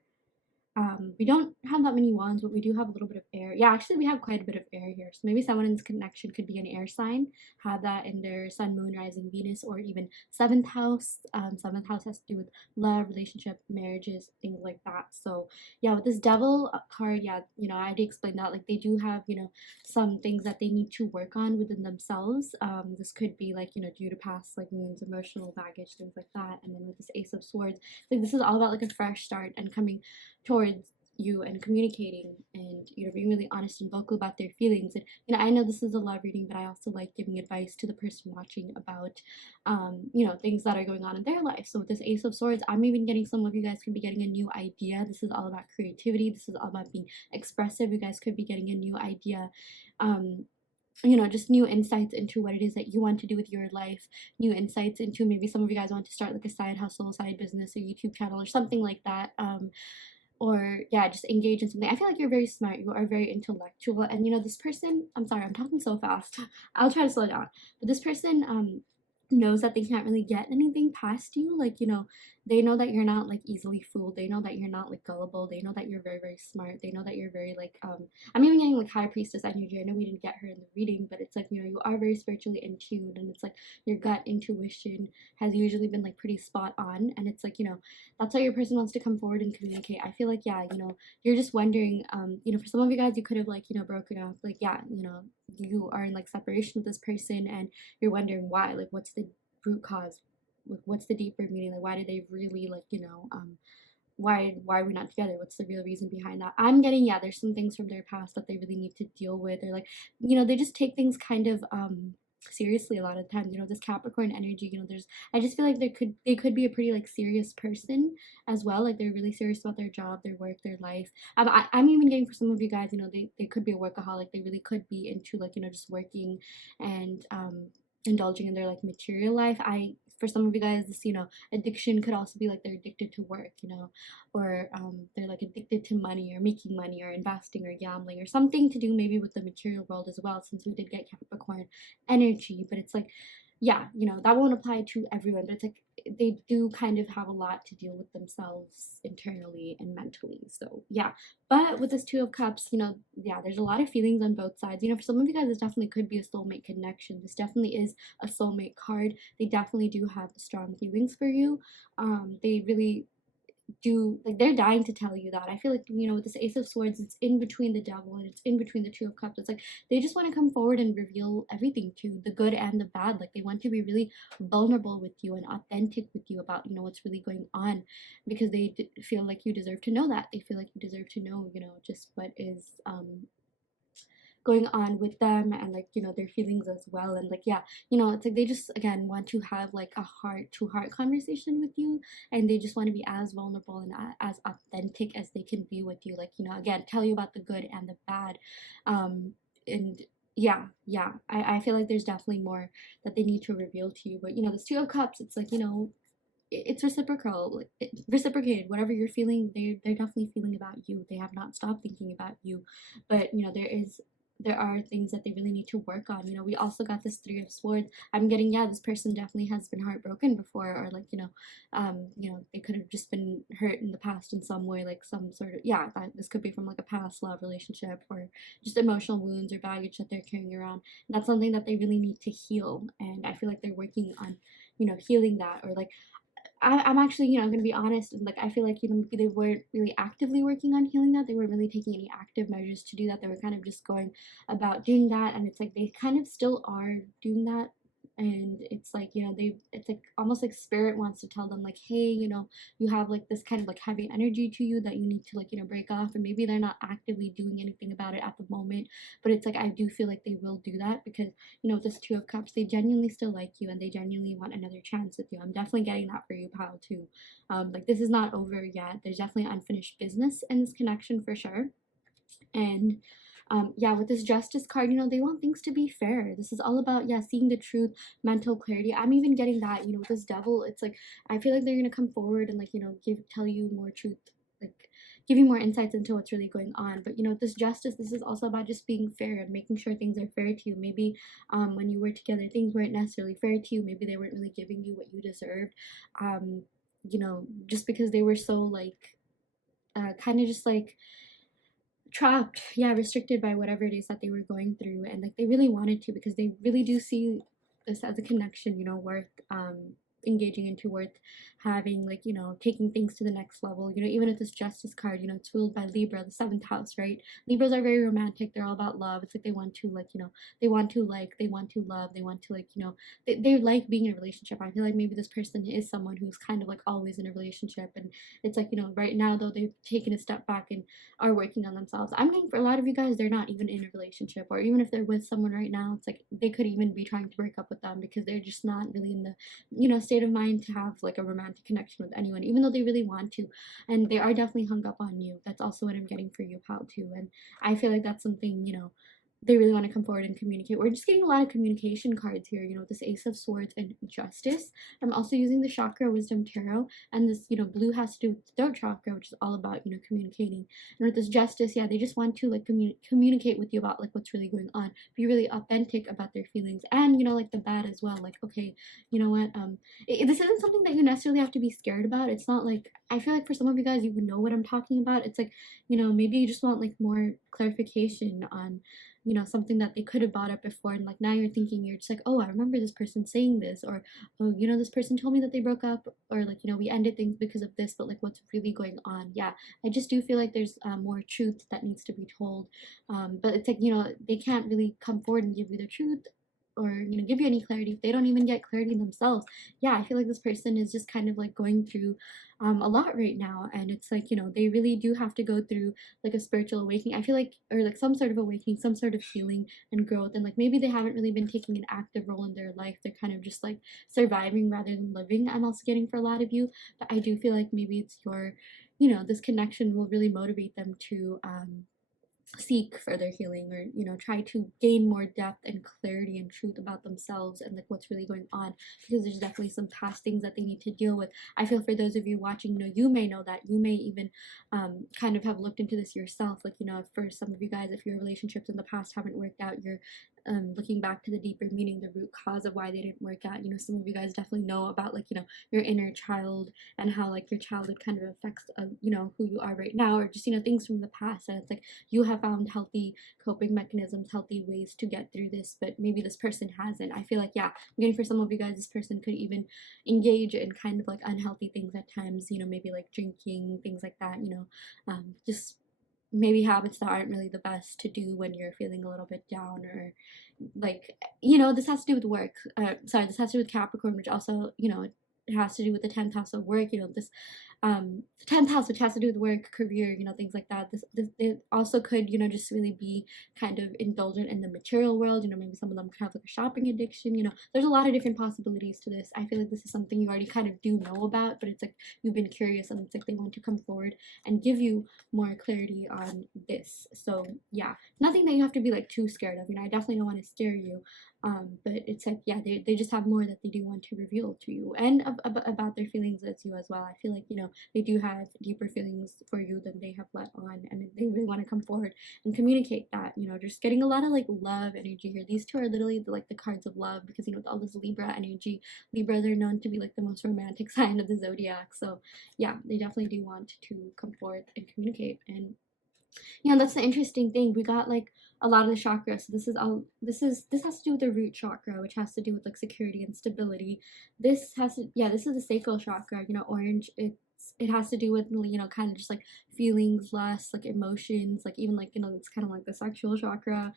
We don't have that many wands, but we do have a little bit of air. Yeah, actually we have quite a bit of air here. So maybe someone in this connection could be an air sign, have that in their sun, moon, rising, Venus, or even 7th house. 7th house has to do with love, relationship, marriages, things like that. So yeah, with this devil card, yeah, you know, I already explained that, like they do have, you know, some things that they need to work on within themselves. This could be like, you know, due to past like wounds, emotional baggage, things like that. And then with this Ace of Swords, like this is all about like a fresh start and coming towards you and communicating, and, you know, being really honest and vocal about their feelings. And, you know, I know this is a love reading, but I also like giving advice to the person watching about you know, things that are going on in their life. So with this Ace of Swords, I'm even getting, some of you guys could be getting a new idea. This is all about creativity. This is all about being expressive. You guys could be getting a new idea, you know, just new insights into what it is that you want to do with your life, new insights into, maybe some of you guys want to start like a side hustle, side business, a YouTube channel, or something like that. Or yeah, just engage in something. I feel like you're very smart, you are very intellectual, and, you know, this person, I'm sorry, I'm talking so fast. I'll try to slow down. But this person, knows that they can't really get anything past you. Like, you know, they know that you're not like easily fooled. They know that you're not like gullible. They know that you're very, very smart. They know that you're very like I'm even getting like high priestess energy. I know we didn't get her in the reading, but it's like, you know, you are very spiritually in tune, and it's like your gut intuition has usually been like pretty spot on. And it's like, you know, that's why your person wants to come forward and communicate. I feel like, yeah, you know, you're just wondering, you know, for some of you guys, you could have like, you know, broken up. Like, yeah, you know, you are in like separation with this person and you're wondering why, like what's the root cause, like what's the deeper meaning, like why did they really like, you know, why are we not together, what's the real reason behind that. I'm getting, yeah, there's some things from their past that they really need to deal with, or like, you know, they just take things kind of seriously a lot of times. You know, this Capricorn energy, you know, there's, I just feel like they could be a pretty like serious person as well. Like they're really serious about their job, their work, their life. I'm even getting for some of you guys, you know, they could be a workaholic. They really could be into like, you know, just working and indulging in their like material life. For some of you guys, this, you know, addiction could also be like they're addicted to work, you know, or they're like addicted to money or making money or investing or gambling or something to do maybe with the material world as well, since we did get Capricorn energy. But it's like, yeah, you know, that won't apply to everyone, but it's like they do kind of have a lot to deal with themselves internally and mentally. So yeah, but with this Two of Cups, you know, yeah, there's a lot of feelings on both sides. You know, for some of you guys, this definitely could be a soulmate connection. This definitely is a soulmate card. They definitely do have strong feelings for you. They really do, like they're dying to tell you that. I feel like, you know, with this Ace of Swords, it's in between the Devil and it's in between the Two of Cups. It's like they just want to come forward and reveal everything to you, the good and the bad. Like they want to be really vulnerable with you and authentic with you about, you know, what's really going on, because they feel like you deserve to know that. They feel like you deserve to know, you know, just what is going on with them, and like, you know, their feelings as well. And like, yeah, you know, it's like they just again want to have like a heart to heart conversation with you, and they just want to be as vulnerable and as authentic as they can be with you. Like, you know, again, tell you about the good and the bad. And yeah, I feel like there's definitely more that they need to reveal to you. But you know, this Two of Cups, it's like, you know, it's reciprocal, reciprocated. Whatever you're feeling, they're definitely feeling about you. They have not stopped thinking about you. But you know, there are things that they really need to work on. You know, we also got this Three of Swords. I'm getting, yeah, this person definitely has been heartbroken before, or like, you know, they could have just been hurt in the past in some way, like some sort of, yeah, this could be from like a past love relationship, or just emotional wounds or baggage that they're carrying around. And that's something that they really need to heal, and I feel like they're working on, you know, healing that. Or like, I'm actually, you know, going to be honest, and like I feel like, you know, they weren't really actively working on healing that. They weren't really taking any active measures to do that. They were kind of just going about doing that, and it's like they kind of still are doing that. And it's like, you know, it's like almost like spirit wants to tell them like, hey, you know, you have like this kind of like heavy energy to you that you need to like, you know, break off. And maybe they're not actively doing anything about it at the moment, but it's like I do feel like they will do that, because you know, with this Two of Cups, they genuinely still like you and they genuinely want another chance with you. I'm definitely getting that for you, pal, too. Like this is not over yet. There's definitely unfinished business in this connection for sure. And yeah, with this Justice card, you know, they want things to be fair. This is all about, yeah, seeing the truth, mental clarity. I'm even getting that, you know, with this Devil, it's like I feel like they're gonna come forward and like, you know, tell you more truth, like give you more insights into what's really going on. But you know, this Justice, this is also about just being fair and making sure things are fair to you. Maybe when you were together, things weren't necessarily fair to you. Maybe they weren't really giving you what you deserved. You know, just because they were so like kind of just like trapped, yeah, restricted by whatever it is that they were going through. And like they really wanted to, because they really do see this as a connection, you know, worth engaging into, worth having, like, you know, taking things to the next level. You know, even with this Justice card, you know, it's ruled by Libra, the 7th house, right? Libras are very romantic. They're all about love. It's like they want to, like, you know, they want to love, they want to, like, you know, they like being in a relationship. I feel like maybe this person is someone who's kind of like always in a relationship, and it's like, you know, right now though, they've taken a step back and are working on themselves. I'm getting for a lot of you guys, they're not even in a relationship, or even if they're with someone right now, it's like they could even be trying to break up with them because they're just not really in the, you know, state of mind to have like a romantic connection with anyone, even though they really want to. And they are definitely hung up on you. That's also what I'm getting for you, pal, too. And I feel like that's something, you know, they really want to come forward and communicate. We're just getting a lot of communication cards here, you know, this Ace of Swords and Justice. I'm also using the Chakra Wisdom Tarot, and this, you know, blue has to do with the throat chakra, which is all about, you know, communicating. And with this Justice, yeah, they just want to like communicate with you about like what's really going on, be really authentic about their feelings, and, you know, like the bad as well. Like, okay, you know what, this isn't something that you necessarily have to be scared about. It's not like, I feel like for some of you guys, you would know what I'm talking about. It's like, you know, maybe you just want like more clarification on, you know, something that they could have brought up before, and like now you're thinking, you're just like, oh, I remember this person saying this, or oh, you know, this person told me that they broke up, or like, you know, we ended things because of this, but like what's really going on. Yeah, I just do feel like there's more truth that needs to be told, but it's like, you know, they can't really come forward and give you the truth, or, you know, give you any clarity if they don't even get clarity themselves. Yeah, I feel like this person is just kind of like going through a lot right now, and it's like, you know, they really do have to go through like a spiritual awakening, I feel like, or like some sort of awakening, some sort of healing and growth, and like maybe they haven't really been taking an active role in their life. They're kind of just like surviving rather than living, I'm also getting for a lot of you. But I do feel like maybe it's your, you know, this connection will really motivate them to seek further healing, or, you know, try to gain more depth and clarity and truth about themselves and like what's really going on, because there's definitely some past things that they need to deal with. I feel for those of you watching, you know, you may know that, you may even kind of have looked into this yourself. Like, you know, for some of you guys, if your relationships in the past haven't worked out, you're looking back to the deeper meaning, the root cause of why they didn't work out. You know, some of you guys definitely know about like, you know, your inner child and how like your childhood kind of affects you know, who you are right now, or just, you know, things from the past. And it's like you have found healthy coping mechanisms, healthy ways to get through this, but maybe this person hasn't. I feel like, yeah, I'm getting for some of you guys, this person could even engage in kind of like unhealthy things at times, you know, maybe like drinking, things like that, you know, just maybe habits that aren't really the best to do when you're feeling a little bit down, or like, you know, this has to do with work. Sorry, this has to do with Capricorn, which also, you know, it has to do with the 10th house of work, you know, this the 10th house, which has to do with work, career, you know, things like that. This it also could, you know, just really be kind of indulgent in the material world. You know, maybe some of them could have like a shopping addiction. You know, there's a lot of different possibilities to this. I feel like this is something you already kind of do know about, but it's like you've been curious, and it's like they want to come forward and give you more clarity on this. So yeah, nothing that you have to be like too scared of. You know, I definitely don't want to scare you, but it's like, yeah, they just have more that they do want to reveal to you, and about their feelings as you as well. I feel like, you know, they do have deeper feelings for you than they have let on, and they really want to come forward and communicate that. You know, just getting a lot of like love energy here. These two are literally like the cards of love, because, you know, with all this Libra energy, Libras are known to be like the most romantic sign of the zodiac. So yeah, they definitely do want to come forth and communicate. And yeah, that's the interesting thing. We got like a lot of the chakras. So this has to do with the root chakra, which has to do with like security and stability. This has to, yeah, this is the sacral chakra, you know, orange. It has to do with, you know, kind of just like feelings, lust, like emotions, like even like, you know, it's kind of like the sexual chakra.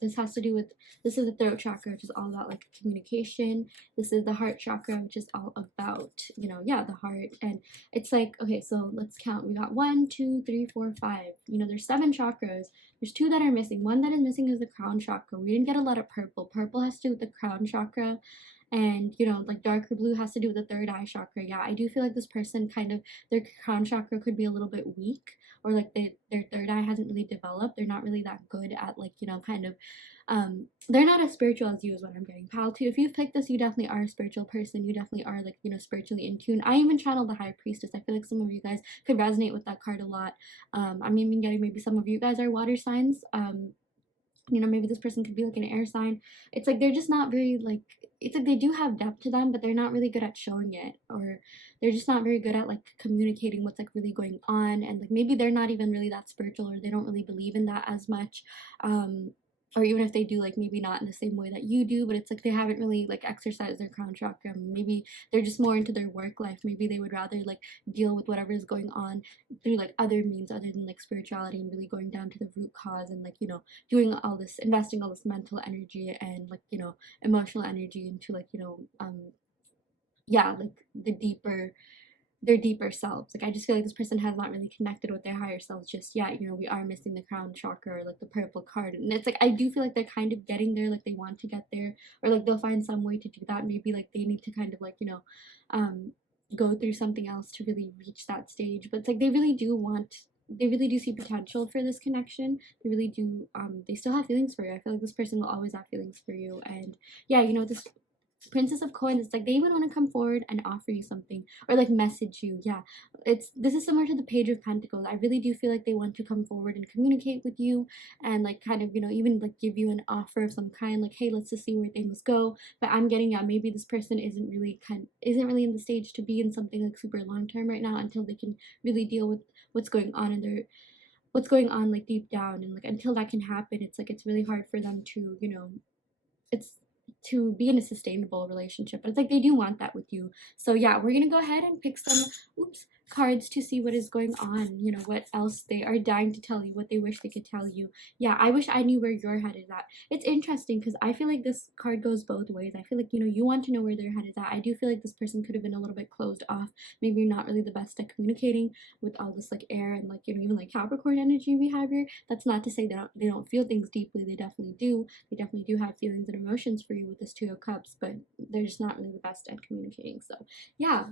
This has to do with, this is the throat chakra, which is all about like communication. This is the heart chakra, which is all about, you know, yeah, the heart. And it's like, okay, so let's count. We got 1, 2, 3, 4, 5. You know, there's 7 chakras. There's 2 that are missing. One that is missing is the crown chakra. We didn't get a lot of purple. Purple has to do with the crown chakra. And, you know, like darker blue has to do with the third eye chakra. Yeah, I do feel like this person kind of, their crown chakra could be a little bit weak, or like their third eye hasn't really developed. They're not really that good at like, you know, kind of, they're not as spiritual as you is what I'm getting. Pal too, if you've picked this, you definitely are a spiritual person. You definitely are like, you know, spiritually in tune. I even channeled the High Priestess. I feel like some of you guys could resonate with that card a lot. I'm even getting maybe some of you guys are water signs. You know, maybe this person could be like an air sign. It's like they're just not very like, it's like they do have depth to them, but they're not really good at showing it, or they're just not very good at like communicating what's like really going on. And like maybe they're not even really that spiritual, or they don't really believe in that as much. Or even if they do, like maybe not in the same way that you do, but it's like they haven't really like exercised their crown chakra. Maybe they're just more into their work life. Maybe they would rather like deal with whatever is going on through like other means other than like spirituality, and really going down to the root cause, and like, you know, doing all this, investing all this mental energy and like, you know, emotional energy into like, you know, yeah, like their deeper selves. Like I just feel like this person has not really connected with their higher selves just yet. You know, we are missing the crown chakra, or like the purple card, and it's like I do feel like they're kind of getting there, like they want to get there, or like they'll find some way to do that. Maybe like they need to kind of like, you know, go through something else to really reach that stage. But it's like they really do want they really do see potential for this connection. They really do, they still have feelings for you. I feel like this person will always have feelings for you. And yeah, you know, this Princess of Coins, it's like they even want to come forward and offer you something, or like message you. Yeah, this is similar to the Page of Pentacles. I really do feel like they want to come forward and communicate with you, and like kind of, you know, even like give you an offer of some kind, like, hey, let's just see where things go. But I'm getting, yeah, maybe this person isn't really in the stage to be in something like super long term right now, until they can really deal with what's going on in their like deep down. And like until that can happen, it's like it's really hard for them to, you know, it's to be in a sustainable relationship. But it's like they do want that with you. So yeah, we're gonna go ahead and pick some cards to see what is going on, you know, what else they are dying to tell you, what they wish they could tell you. Yeah, I wish I knew where your head is at. It's interesting because I feel like this card goes both ways. I feel like, you know, you want to know where their head is at. I do feel like this person could have been a little bit closed off. Maybe you're not really the best at communicating with all this like air and like, you know, even like Capricorn energy we have here. That's not to say they don't feel things deeply. They definitely do. They definitely do have feelings and emotions for you with this Two of Cups, but they're just not really the best at communicating. So yeah.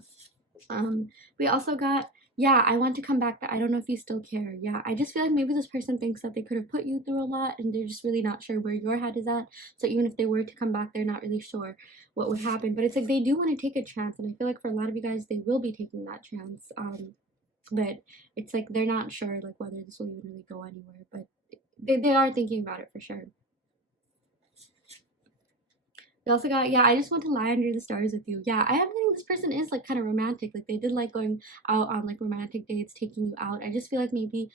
We also got, yeah, I want to come back, but I don't know if you still care. Yeah, I just feel like maybe this person thinks that they could have put you through a lot, and they're just really not sure where your head is at. So even if they were to come back, they're not really sure what would happen. But it's like they do want to take a chance, and I feel like for a lot of you guys, they will be taking that chance. But it's like they're not sure like whether this will even really go anywhere. But they are thinking about it for sure. We also got, yeah, I just want to lie under the stars with you. Yeah, I am thinking this person is like kind of romantic. Like they did like going out on like romantic dates, taking you out. I just feel like maybe,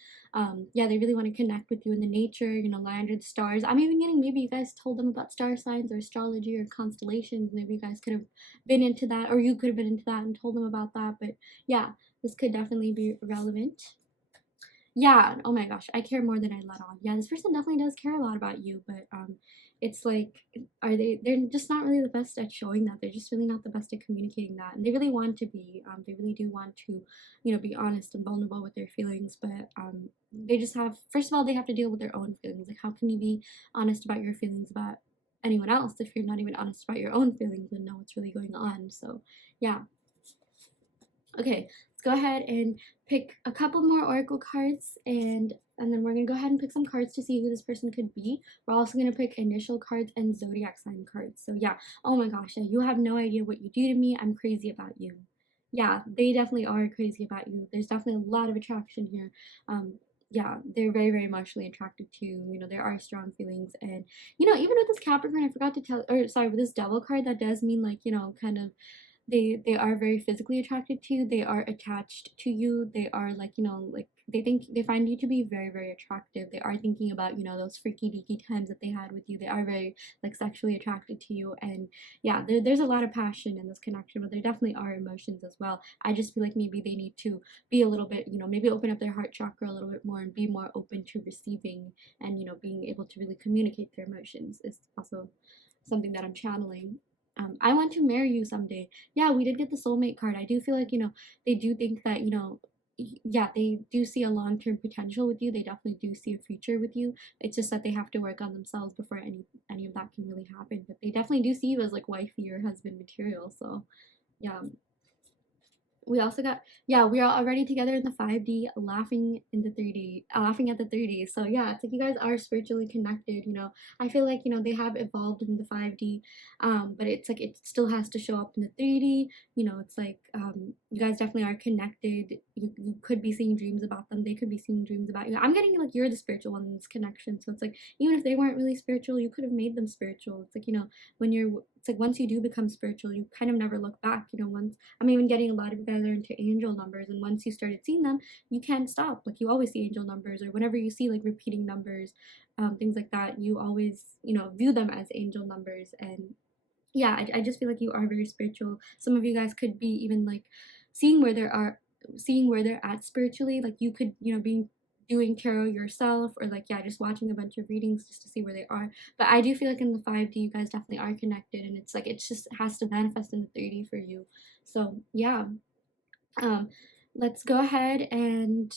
yeah, they really want to connect with you in the nature, you know, lie under the stars. I'm even getting maybe you guys told them about star signs or astrology or constellations. Maybe you guys could have been into that, or you could have been into that and told them about that. But yeah, this could definitely be relevant. Yeah, oh my gosh, I care more than I let on. Yeah, this person definitely does care a lot about you, but it's like, they're just not really the best at showing that. They're just really not the best at communicating that, and they really want to be. They really do want to, you know, be honest and vulnerable with their feelings, but they just have, first of all, they have to deal with their own feelings. Like, how can you be honest about your feelings about anyone else if you're not even honest about your own feelings and know what's really going on? So yeah. Okay, let's go ahead and pick a couple more oracle cards, and then we're gonna go ahead and pick some cards to see who this person could be. We're also gonna pick initial cards and zodiac sign cards. So yeah, oh my gosh, yeah, you have no idea what you do to me. I'm crazy about you. Yeah, they definitely are crazy about you. There's definitely a lot of attraction here. Yeah, they're very, very emotionally attracted to you. You know, there are strong feelings, and you know, even with this Capricorn, I forgot to tell, or sorry, with this Devil card, that does mean like, you know, kind of they are very physically attracted to you. They are attached to you. They are like, you know, like they find you to be very, very attractive. They are thinking about, you know, those freaky deaky times that they had with you. They are very like sexually attracted to you, and yeah, there's a lot of passion in this connection, but there definitely are emotions as well. I just feel like maybe they need to be a little bit, you know, maybe open up their heart chakra a little bit more and be more open to receiving, and you know, being able to really communicate their emotions is also something that I'm channeling. I want to marry you someday. Yeah, we did get the soulmate card. I do feel like, you know, they do think that, you know, yeah, they do see a long-term potential with you. They definitely do see a future with you. It's just that they have to work on themselves before any of that can really happen. But they definitely do see you as like wifey or husband material. So yeah. We also got, yeah, we are already together in the 5D, laughing in the 3D, laughing at the 3D. So yeah, it's like you guys are spiritually connected, you know. I feel like, you know, they have evolved in the 5D, but it's like it still has to show up in the 3D. You know, it's like you guys definitely are connected. You could be seeing dreams about them. They could be seeing dreams about you. I'm getting like you're the spiritual one in this connection. So it's like even if they weren't really spiritual, you could have made them spiritual. It's like, you know, it's like once you do become spiritual, you kind of never look back. You know, once I'm even getting a lot of you guys are into angel numbers, and once you started seeing them, you can't stop. Like you always see angel numbers, or whenever you see like repeating numbers, things like that, you always, you know, view them as angel numbers. And yeah, I just feel like you are very spiritual. Some of you guys could be even like seeing where they're at spiritually. Like you could, you know, being doing tarot yourself, or like, yeah, just watching a bunch of readings just to see where they are. But I do feel like in the 5D you guys definitely are connected, and it's like it just has to manifest in the 3D for you. So yeah, let's go ahead and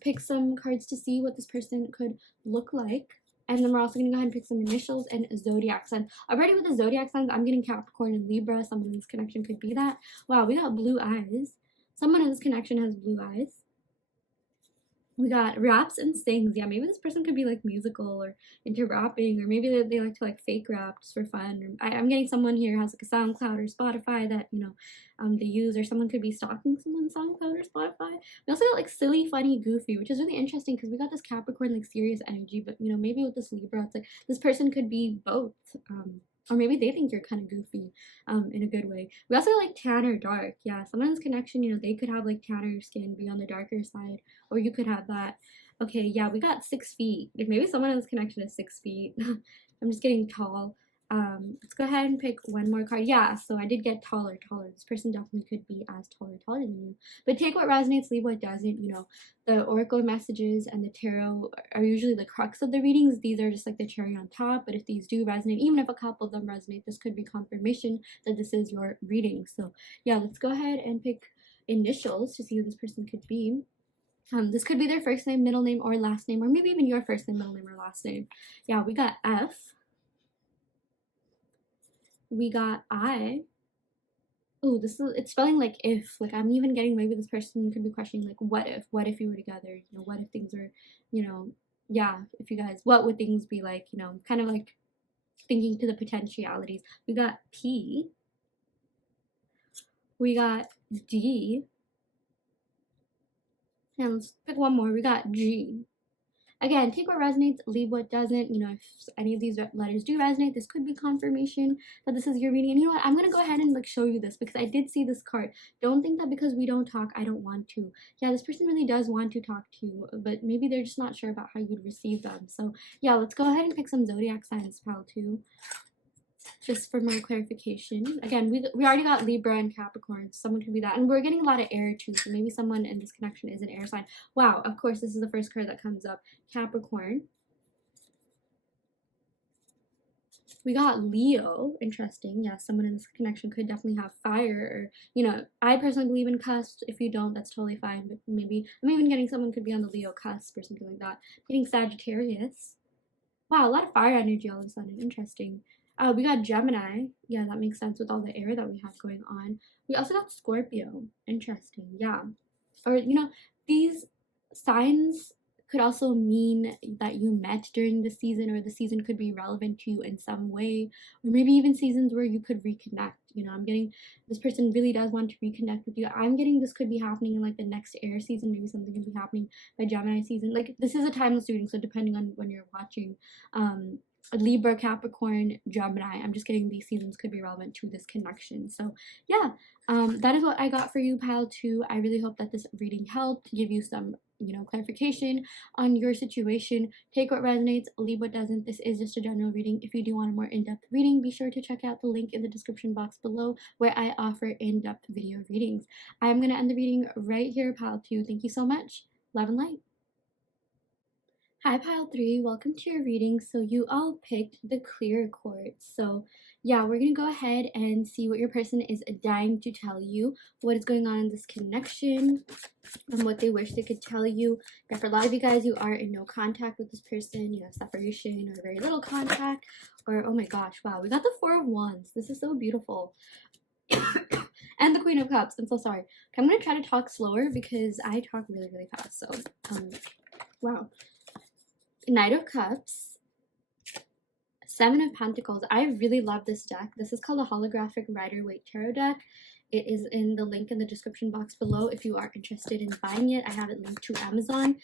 pick some cards to see what this person could look like. And then we're also going to go ahead and pick some initials and zodiac signs. Already with the zodiac signs, I'm getting Capricorn and Libra. Someone in this connection could be that. Wow, we got blue eyes. Someone in this connection has blue eyes. We got raps and sings. Yeah, maybe this person could be like musical or into rapping, or maybe they like to like fake rap just for fun. Or I'm getting someone here who has like a SoundCloud or Spotify that, you know, they use, or someone could be stalking someone's SoundCloud or Spotify. We also got like silly, funny, goofy, which is really interesting because we got this Capricorn like serious energy, but you know, maybe with this Libra, it's like this person could be both. Or maybe they think you're kind of goofy, in a good way. We also got like tan or dark. Yeah, someone's connection, you know, they could have like tanner skin, be on the darker side, or you could have that. Okay, yeah, we got 6 feet. Like maybe someone in this connection is 6 feet. I'm just getting tall. Let's go ahead and pick one more card. Yeah, so I did get taller. This person definitely could be as taller than you. But take what resonates, leave what doesn't. You know, the oracle messages and the tarot are usually the crux of the readings. These are just like the cherry on top. But if these do resonate, even if a couple of them resonate, this could be confirmation that this is your reading. So yeah, let's go ahead and pick initials to see who this person could be. This could be their first name, middle name, or last name, or maybe even your first name, middle name, or last name. Yeah, we got F. We got I. Oh, it's spelling like if. Like I'm even getting, maybe this person could be questioning like what if you were together? You know, what if things were, you know, yeah, if you guys, what would things be like? You know, kind of like thinking to the potentialities. We got P. We got D. And let's pick one more. We got G. Again, take what resonates, leave what doesn't. You know, if any of these letters do resonate, this could be confirmation that this is your reading. And you know what? I'm going to go ahead and like show you this because I did see this card. Don't think that because we don't talk, I don't want to. Yeah, this person really does want to talk to you, but maybe they're just not sure about how you'd receive them. So yeah, let's go ahead and pick some zodiac signs, pal, too. Just for more clarification. Again, we already got Libra and Capricorn. Someone could be that. And we're getting a lot of air too. So maybe someone in this connection is an air sign. Wow, of course, this is the first card that comes up. Capricorn. We got Leo. Interesting. Yeah, someone in this connection could definitely have fire. Or, you know, I personally believe in cusp. If you don't, that's totally fine. But maybe I'm even getting someone could be on the Leo cusp or something like that. Getting Sagittarius. Wow, a lot of fire energy all of a sudden. Interesting. We got Gemini. Yeah, that makes sense with all the air that we have going on. We also got Scorpio. Interesting. Yeah. Or, you know, these signs could also mean that you met during the season, or the season could be relevant to you in some way, or maybe even seasons where you could reconnect. You know, I'm getting this person really does want to reconnect with you. I'm getting this could be happening in like the next air season. Maybe something could be happening by Gemini season. Like this is a timeless reading, so depending on when you're watching, Libra, Capricorn, Gemini, I'm just getting these seasons could be relevant to this connection. So yeah, that is what I got for you, pile 2. I really hope that this reading helped give you some, you know, clarification on your situation. Take what resonates, leave what doesn't. This is just a general reading. If you do want a more in-depth reading, be sure to check out the link in the description box below where I offer in-depth video readings. I'm going to end the reading right here, pile 2. Thank you so much. Love and light. Hi, pile 3. Welcome to your reading. So you all picked the clear quartz. So yeah, we're going to go ahead and see what your person is dying to tell you, what is going on in this connection, and what they wish they could tell you. Yeah, for a lot of you guys, you are in no contact with this person, you know, separation or very little contact, or oh my gosh, wow, we got the 4 of Wands. This is so beautiful. And the Queen of Cups. I'm so sorry. I'm going to try to talk slower because I talk really, really fast. So, wow. Knight of Cups, 7 of Pentacles. I really love this deck. This is called a holographic Rider-Waite tarot deck. It is in the link in the description box below if you are interested in buying it. I have it linked to Amazon.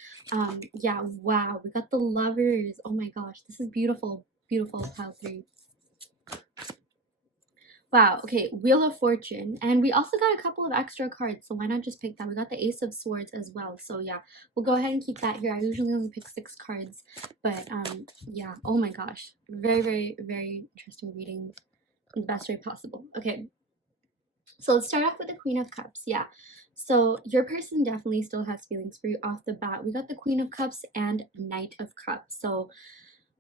Yeah, wow, we got the Lovers. Oh my gosh, this is beautiful, beautiful, pile 3. Wow, okay, Wheel of Fortune. And we also got a couple of extra cards, so why not just pick that? We got the Ace of Swords as well, so yeah, we'll go ahead and keep that here. I usually only pick 6 cards, but yeah, oh my gosh. Very, very, very interesting reading in the best way possible. Okay, so let's start off with the Queen of Cups. Yeah, so your person definitely still has feelings for you off the bat. We got the Queen of Cups and Knight of Cups, so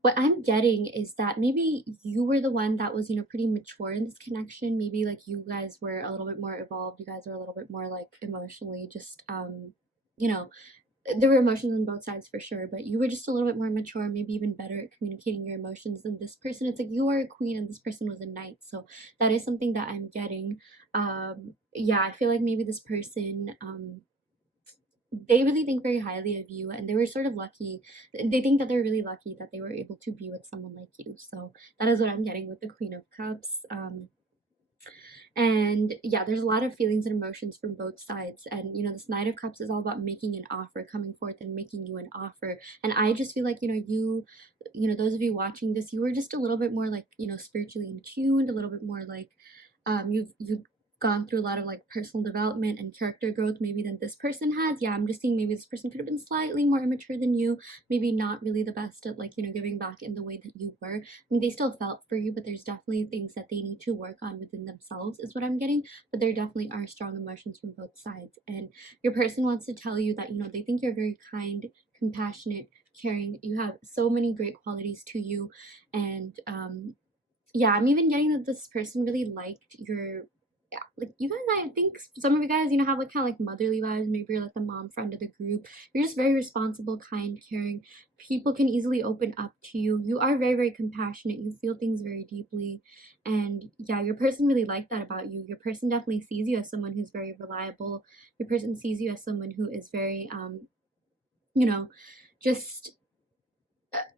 what I'm getting is that maybe you were the one that was, you know, pretty mature in this connection. Maybe like you guys were a little bit more evolved. You guys were a little bit more like emotionally just, you know, there were emotions on both sides for sure, but you were just a little bit more mature, maybe even better at communicating your emotions than this person. It's like you are a queen and this person was a knight. So that is something that I'm getting. Yeah, I feel like maybe this person, they really think very highly of you, and they were sort of lucky. They think that they're really lucky that they were able to be with someone like you. So that is what I'm getting with the Queen of Cups. And yeah, there's a lot of feelings and emotions from both sides. And you know, this Knight of Cups is all about making an offer, coming forth and making you an offer. And I just feel like, you know, those of you watching this, you were just a little bit more like, you know, spiritually in tuned, a little bit more like you've gone through a lot of like personal development and character growth maybe than this person has. Yeah, I'm just seeing maybe this person could have been slightly more immature than you, maybe not really the best at like, you know, giving back in the way that you were. I mean, they still felt for you, but there's definitely things that they need to work on within themselves is what I'm getting. But there definitely are strong emotions from both sides, and your person wants to tell you that, you know, they think you're very kind, compassionate, caring. You have so many great qualities to you. And yeah, I'm even getting that this person really liked your, yeah, like you guys, I think some of you guys, you know, have like kind of like motherly vibes. Maybe you're like the mom friend of the group. You're just very responsible, kind, caring. People can easily open up to you. You are very, very compassionate. You feel things very deeply. And yeah, your person really liked that about you. Your person definitely sees you as someone who's very reliable. Your person sees you as someone who is very, you know, just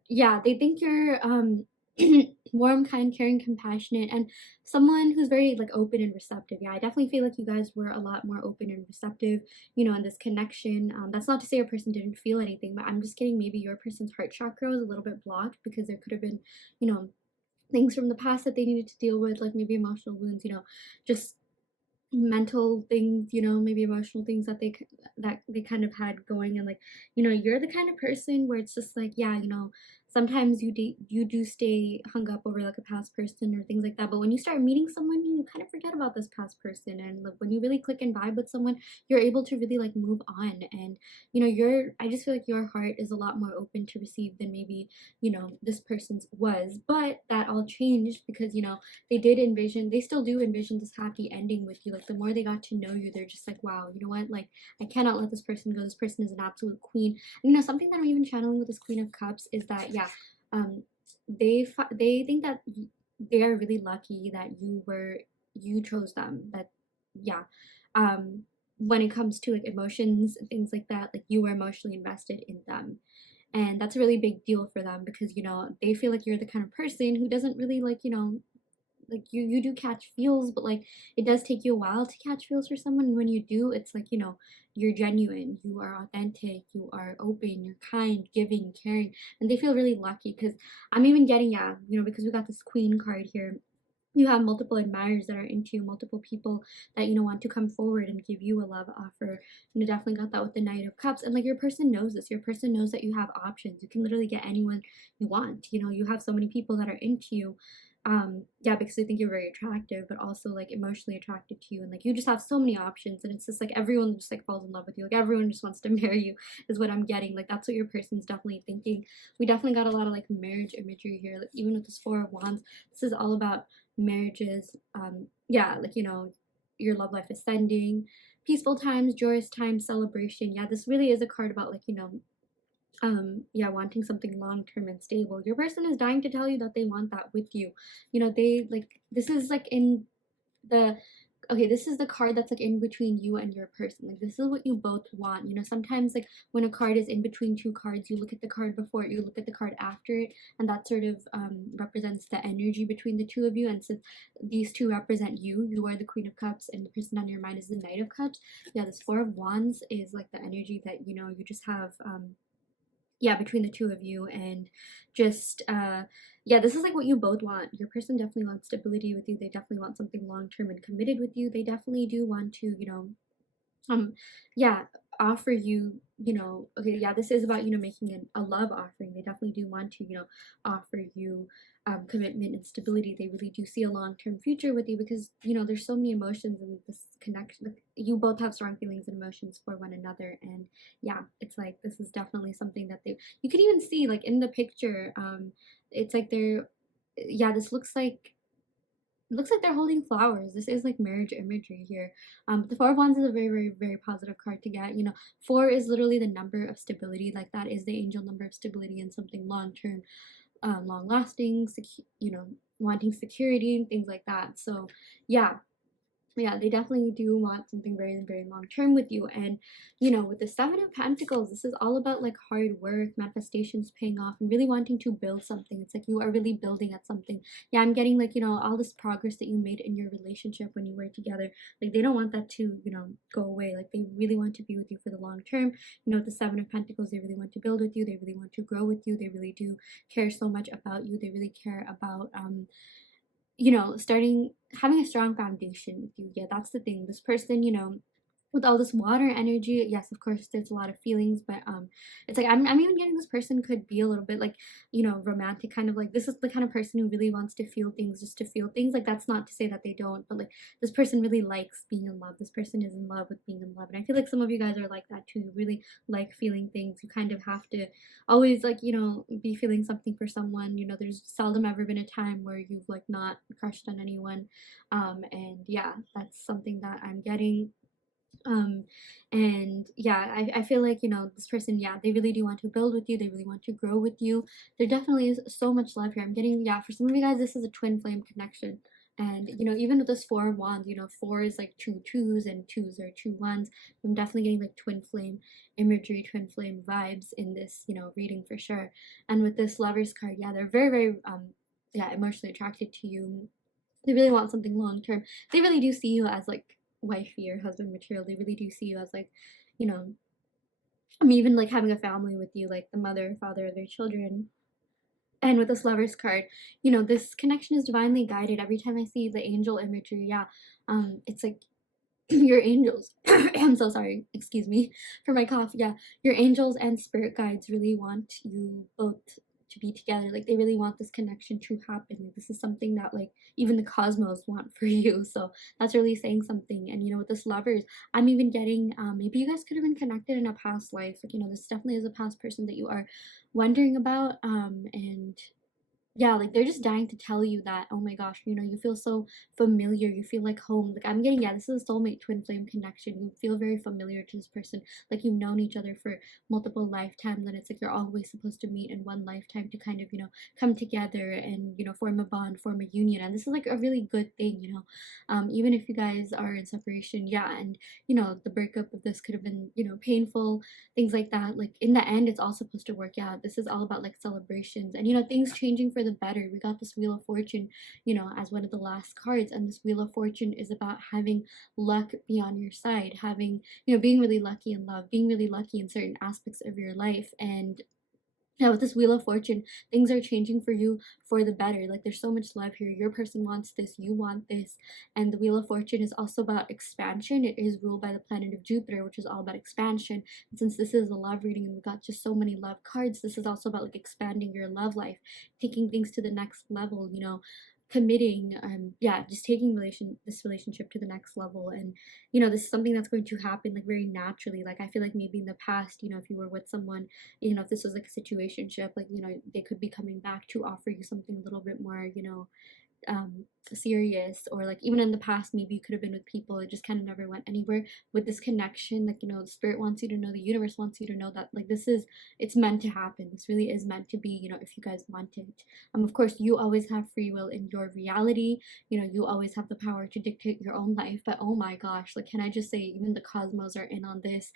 yeah, they think you're warm, kind, caring, compassionate, and someone who's very like open and receptive. Yeah, I definitely feel like you guys were a lot more open and receptive, you know, in this connection. That's not to say your person didn't feel anything, but I'm just getting maybe your person's heart chakra was a little bit blocked because there could have been, you know, things from the past that they needed to deal with, like maybe emotional wounds, you know, just mental things, you know, maybe emotional things that they kind of had going. And like, you know, you're the kind of person where it's just like, yeah, you know, sometimes you do stay hung up over like a past person or things like that, but when you start meeting someone, you kind of forget about this past person. And like when you really click and vibe with someone, you're able to really like move on. And you know, I just feel like your heart is a lot more open to receive than maybe, you know, this person's was. But that all changed because, you know, they still do envision this happy ending with you. Like the more they got to know you, they're just like, wow, you know what, like I cannot let this person go. This person is an absolute queen. And, you know, something that I'm even channeling with this Queen of Cups is that, yeah, um they think that they are really lucky that you chose them. That yeah, when it comes to like emotions and things like that, like you were emotionally invested in them. And that's a really big deal for them because, you know, they feel like you're the kind of person who doesn't really like, you know, like you do catch feels, but like it does take you a while to catch feels for someone. And when you do, it's like, you know, you're genuine, you are authentic, you are open, you're kind, giving, caring. And they feel really lucky because I'm even getting, yeah, you know, because we got this queen card here, you have multiple admirers that are into you, multiple people that, you know, want to come forward and give you a love offer. You know, definitely got that with the Knight of Cups. And like your person knows this. Your person knows that you have options. You can literally get anyone you want. You know, you have so many people that are into you. Yeah, because they think you're very attractive, but also like emotionally attracted to you. And like you just have so many options, and it's just like everyone just like falls in love with you. Like everyone just wants to marry you is what I'm getting. Like that's what your person's definitely thinking. We definitely got a lot of like marriage imagery here. Like even with this Four of Wands, this is all about marriages. Yeah, like, you know, your love life ascending, peaceful times, joyous times, celebration. Yeah, this really is a card about like, you know, yeah, wanting something long-term and stable. Your person is dying to tell you that they want that with you. You know, they like, this is like in the, okay, this is the card that's like in between you and your person. Like this is what you both want. You know, sometimes like when a card is in between two cards, you look at the card before it, you look at the card after it, and that sort of represents the energy between the two of you. And since these two represent you, you are the Queen of Cups and the person on your mind is the Knight of Cups. Yeah, this Four of Wands is like the energy that, you know, you just have yeah, between the two of you. And just yeah, this is like what you both want. Your person definitely wants stability with you. They definitely want something long-term and committed with you. They definitely do want to, you know, yeah, offer you, you know, okay, yeah, this is about, you know, making a love offering. They definitely do want to, you know, offer you commitment and stability. They really do see a long-term future with you because, you know, there's so many emotions in this connection. Like, you both have strong feelings and emotions for one another. And yeah, it's like this is definitely something that they, you can even see like in the picture, it's like they're, yeah, this looks like, it looks like they're holding flowers. This is like marriage imagery here. The Four of Wands is a very, very, very positive card to get. You know, four is literally the number of stability. Like that is the angel number of stability and something long term, long lasting, you know, wanting security and things like that. So, yeah, Yeah, they definitely do want something very, very long term with you. And you know, with the Seven of Pentacles, this is all about like hard work, manifestations paying off, and really wanting to build something. It's like you are really building at something. Yeah, I'm getting like, you know, all this progress that you made in your relationship when you were together. Like they don't want that to, you know, go away. Like they really want to be with you for the long term. You know, with the Seven of Pentacles, they really want to build with you, they really want to grow with you, they really do care so much about you, they really care about you know, having a strong foundation with you. Yeah, that's the thing. This person, you know, with all this water energy, yes, of course there's a lot of feelings, but it's like I'm even getting this person could be a little bit like, you know, romantic, kind of like this is the kind of person who really wants to feel things just to feel things. Like that's not to say that they don't, but like this person really likes being in love. This person is in love with being in love. And I feel like some of you guys are like that too. You really like feeling things. You kind of have to always like, you know, be feeling something for someone. You know, there's seldom ever been a time where you've like not crushed on anyone. And yeah, that's something that I'm getting. um and yeah, I feel like, you know, this person, yeah, they really do want to build with you, they really want to grow with you. There definitely is so much love here. I'm getting, yeah, for some of you guys this is a twin flame connection. And you know, even with this Four of Wands, you know, four is like two twos and twos are two ones. I'm definitely getting like twin flame imagery, twin flame vibes in this, you know, reading for sure. And with this Lovers card, yeah, they're very, very yeah, emotionally attracted to you. They really want something long term. They really do see you as like wifey or husband material. They really do see you as like, you know, I'm even like having a family with you, like the mother, father of their children. And with this Lovers card, you know, this connection is divinely guided. Every time I see the angel imagery, yeah, it's like your angels. I'm so sorry, excuse me for my cough. Yeah, your angels and spirit guides really want you both to be together. Like they really want this connection to happen. Like, this is something that like even the cosmos want for you. So that's really saying something. And you know, with this Lovers, I'm even getting maybe you guys could have been connected in a past life. Like, you know, this definitely is a past person that you are wondering about. And yeah, like they're just dying to tell you that, oh my gosh, you know, you feel so familiar, you feel like home. Like I'm getting, yeah, this is a soulmate twin flame connection. You feel very familiar to this person, like you've known each other for multiple lifetimes, and it's like you're always supposed to meet in one lifetime to kind of, you know, come together and, you know, form a bond, form a union. And this is like a really good thing, you know. Even if you guys are in separation, yeah, and you know, the breakup of this could have been, you know, painful, things like that. Like in the end, it's all supposed to work out. This is all about like celebrations and, you know, things changing for the better. We got this Wheel of Fortune, you know, as one of the last cards, and this Wheel of Fortune is about having luck be on your side, having, you know, being really lucky in love, being really lucky in certain aspects of your life. And now with this Wheel of Fortune, things are changing for you for the better. Like there's so much love here. Your person wants this, you want this. And the Wheel of Fortune is also about expansion. It is ruled by the planet of Jupiter, which is all about expansion. And since this is a love reading and we got just so many love cards, this is also about like expanding your love life, taking things to the next level, you know, committing, yeah, just taking this relationship to the next level. And you know, this is something that's going to happen like very naturally. Like I feel like maybe in the past, you know, if you were with someone, you know, if this was like a situationship, like, you know, they could be coming back to offer you something a little bit more, you know, serious. Or like even in the past, maybe you could have been with people, it just kind of never went anywhere. With this connection, like, you know, the spirit wants you to know, the universe wants you to know that like this is, it's meant to happen. This really is meant to be, you know, if you guys want it. Of course you always have free will in your reality, you know, you always have the power to dictate your own life. But oh my gosh, like, can I just say, even the cosmos are in on this.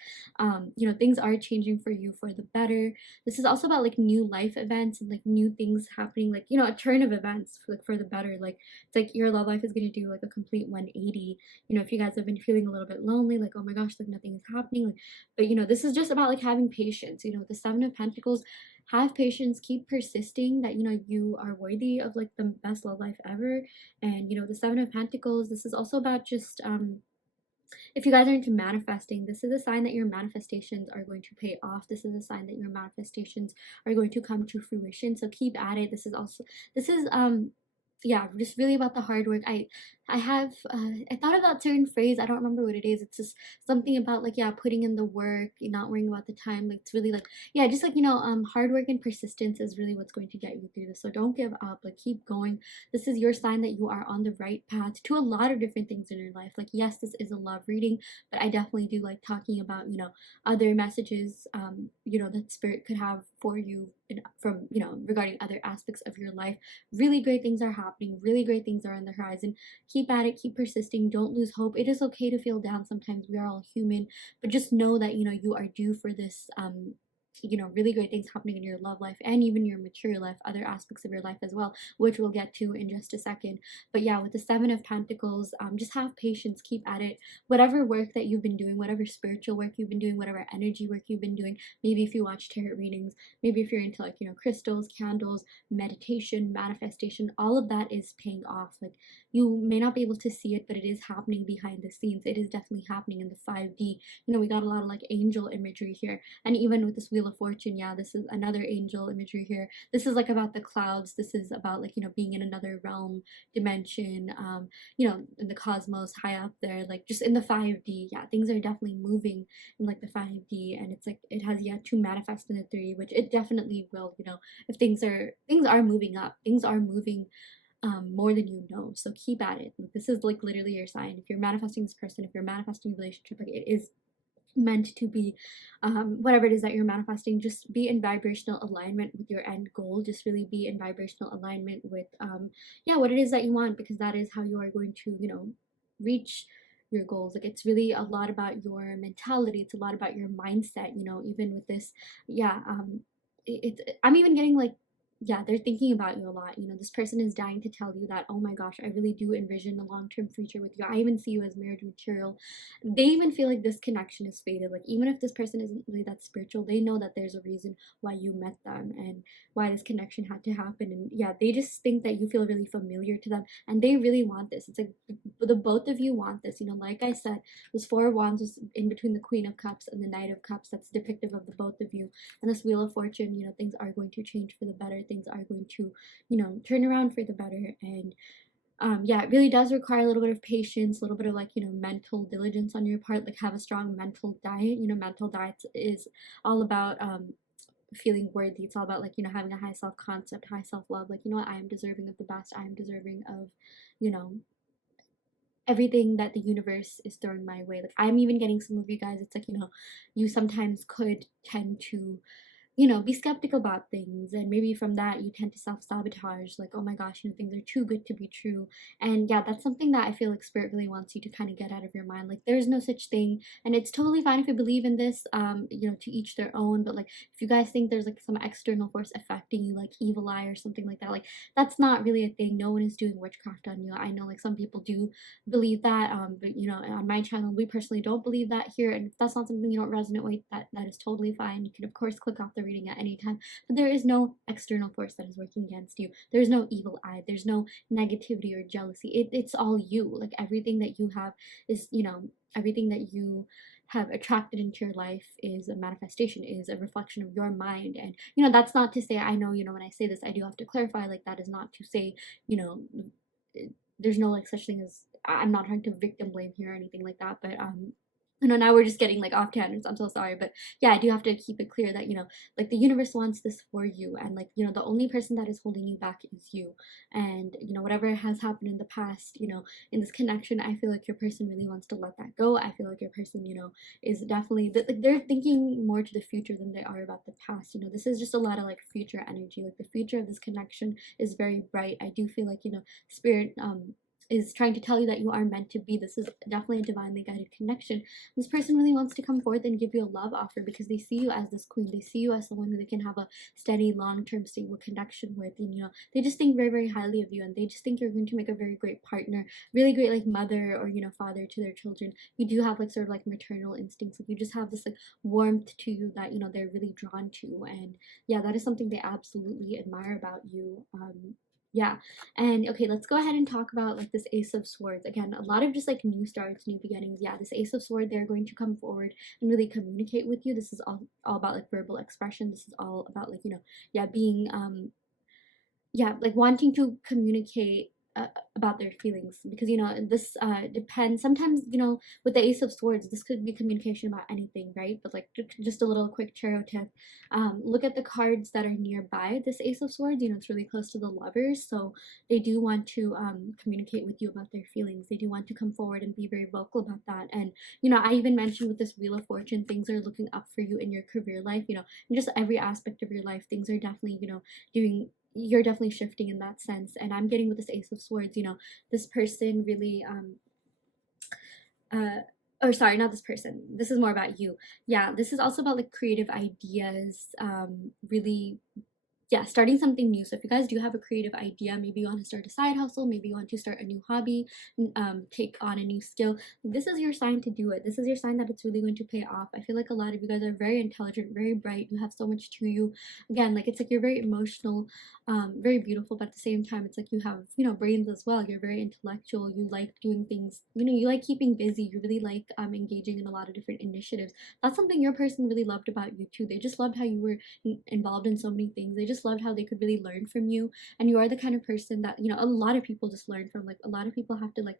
You know, things are changing for you for the better. This is also about like new life events and like new things happening, like, you know, a turn of events for, like, for the better. Like it's like your love life is going to do like a complete 180. You know, if you guys have been feeling a little bit lonely, like, oh my gosh, like nothing is happening, like, but you know, this is just about like having patience. You know, the Seven of Pentacles, have patience, keep persisting that, you know, you are worthy of like the best love life ever. And you know, the Seven of Pentacles, this is also about just if you guys are into manifesting, this is a sign that your manifestations are going to pay off. This is a sign that your manifestations are going to come to fruition. So keep at it. This is also, this is yeah, just really about the hard work. I have I thought of that certain phrase, I don't remember what it is. It's just something about like, yeah, putting in the work, not worrying about the time. Like it's really like, yeah, just like, you know, hard work and persistence is really what's going to get you through this. So don't give up, like keep going. This is your sign that you are on the right path to a lot of different things in your life. Like yes, this is a love reading, but I definitely do like talking about, you know, other messages you know, that spirit could have for you from, you know, regarding other aspects of your life. Really great things are happening, really great things are on the horizon. Keep at it, keep persisting, don't lose hope. It is okay to feel down sometimes, we are all human, but just know that, you know, you are due for this, you know, really great things happening in your love life and even your mature life, other aspects of your life as well, which we'll get to in just a second. But yeah, with the Seven of Pentacles, just have patience, keep at it. Whatever work that you've been doing, whatever spiritual work you've been doing, whatever energy work you've been doing, maybe if you watch tarot readings, maybe if you're into like, you know, crystals, candles, meditation, manifestation, all of that is paying off. Like, you may not be able to see it, but it is happening behind the scenes. It is definitely happening in the 5D. You know, we got a lot of like angel imagery here, and even with this Wheel of Fortune, yeah, this is another angel imagery here. This is like about the clouds. This is about like, you know, being in another realm, dimension, you know, in the cosmos, high up there, like just in the 5D. Yeah, things are definitely moving in like the 5D, and it's like it has yet to manifest in the 3, which it definitely will. You know, if things are moving up, things are moving more than you know. So keep at it. Like, this is like literally your sign. If you're manifesting this person, if you're manifesting a relationship, like it is meant to be. Whatever it is that you're manifesting, just be in vibrational alignment with your end goal. Just really be in vibrational alignment with yeah, what it is that you want, because that is how you are going to, you know, reach your goals. Like, it's really a lot about your mentality, it's a lot about your mindset, you know. Even with this, yeah, I'm even getting like, yeah, they're thinking about you a lot. You know, this person is dying to tell you that, oh my gosh, I really do envision a long-term future with you. I even see you as marriage material. They even feel like this connection is fated. Like, even if this person isn't really that spiritual, they know that there's a reason why you met them and why this connection had to happen. And yeah, they just think that you feel really familiar to them, and they really want this. It's like the both of you want this. You know, like I said, this Four of Wands is in between the Queen of Cups and the Knight of Cups. That's depictive of the both of you. And this Wheel of Fortune, you know, things are going to change for the better. Things are going to, you know, turn around for the better. And yeah, it really does require a little bit of patience, a little bit of like, you know, mental diligence on your part. Like, have a strong mental diet. You know, mental diet is all about feeling worthy. It's all about like, you know, having a high self-concept, high self-love. Like, you know what, I am deserving of the best. I am deserving of, you know, everything that the universe is throwing my way. Like, I'm even getting some of you guys, it's like, you know, you sometimes could tend to, you know, be skeptical about things, and maybe from that you tend to self-sabotage, like, oh my gosh, you know, things are too good to be true. And yeah, that's something that I feel like spirit really wants you to kind of get out of your mind. Like, there's no such thing, and it's totally fine if you believe in this, you know, to each their own. But like, if you guys think there's like some external force affecting you, like evil eye or something like that, like, that's not really a thing. No one is doing witchcraft on you. I know like some people do believe that, but you know, on my channel we personally don't believe that here. And if that's not something you don't resonate with, that is totally fine. You can of course click off the reading at any time, but there is no external force that is working against you. There's no evil eye, there's no negativity or jealousy. It's all you. Like, everything that you have is, you know, everything that you have attracted into your life is a manifestation, is a reflection of your mind. And you know, that's not to say, I know, you know, when I say this, I do have to clarify, like, that is not to say, you know, there's no like such thing as, I'm not trying to victim blame here or anything like that. But I know now we're just getting like off tangents. I'm so sorry. But yeah, I do have to keep it clear that, you know, like, the universe wants this for you. And like, you know, the only person that is holding you back is you. And, you know, whatever has happened in the past, you know, in this connection, I feel like your person really wants to let that go. I feel like your person, you know, is definitely, like, they're thinking more to the future than they are about the past. You know, this is just a lot of like future energy. Like, the future of this connection is very bright. I do feel like, you know, spirit, is trying to tell you that you are meant to be. This is definitely a divinely guided connection. This person really wants to come forth and give you a love offer, because they see you as this queen. They see you as someone who they can have a steady, long-term, stable connection with. And you know, they just think very, very highly of you, and they just think you're going to make a very great partner, really great like mother or, you know, father to their children. You do have like sort of like maternal instincts. Like, you just have this like warmth to you that, you know, they're really drawn to. And yeah, that is something they absolutely admire about you. Yeah. And okay, let's go ahead and talk about like this Ace of Swords. Again, a lot of just like new starts, new beginnings. Yeah, this Ace of Swords, they're going to come forward and really communicate with you. This is all about like verbal expression. This is all about like, you know, yeah, being yeah, like wanting to communicate about their feelings, because you know this depends sometimes, you know, with the Ace of Swords this could be communication about anything, right? But like just a little quick tarot tip, look at the cards that are nearby this Ace of Swords. You know, it's really close to the Lovers, so they do want to communicate with you about their feelings. They do want to come forward and be very vocal about that. And you know, I even mentioned with this Wheel of Fortune, things are looking up for you in your career life, you know, in just every aspect of your life. Things are definitely, you know, doing, you're definitely shifting in that sense. And I'm getting with this Ace of Swords, you know, this person really or sorry, not this person, this is more about you. Yeah, this is also about like creative ideas, really, yeah, starting something new. So if you guys do have a creative idea, maybe you want to start a side hustle, maybe you want to start a new hobby, take on a new skill, this is your sign to do it. This is your sign that it's really going to pay off. I feel like a lot of you guys are very intelligent, very bright, you have so much to you. Again, like it's like you're very emotional, very beautiful, but at the same time it's like you have, you know, brains as well. You're very intellectual, you like doing things, you know, you like keeping busy, you really like engaging in a lot of different initiatives. That's something your person really loved about you too. They just loved how you were involved in so many things. They just loved how they could really learn from you. And you are the kind of person that, you know, a lot of people just learn from. Like a lot of people have to like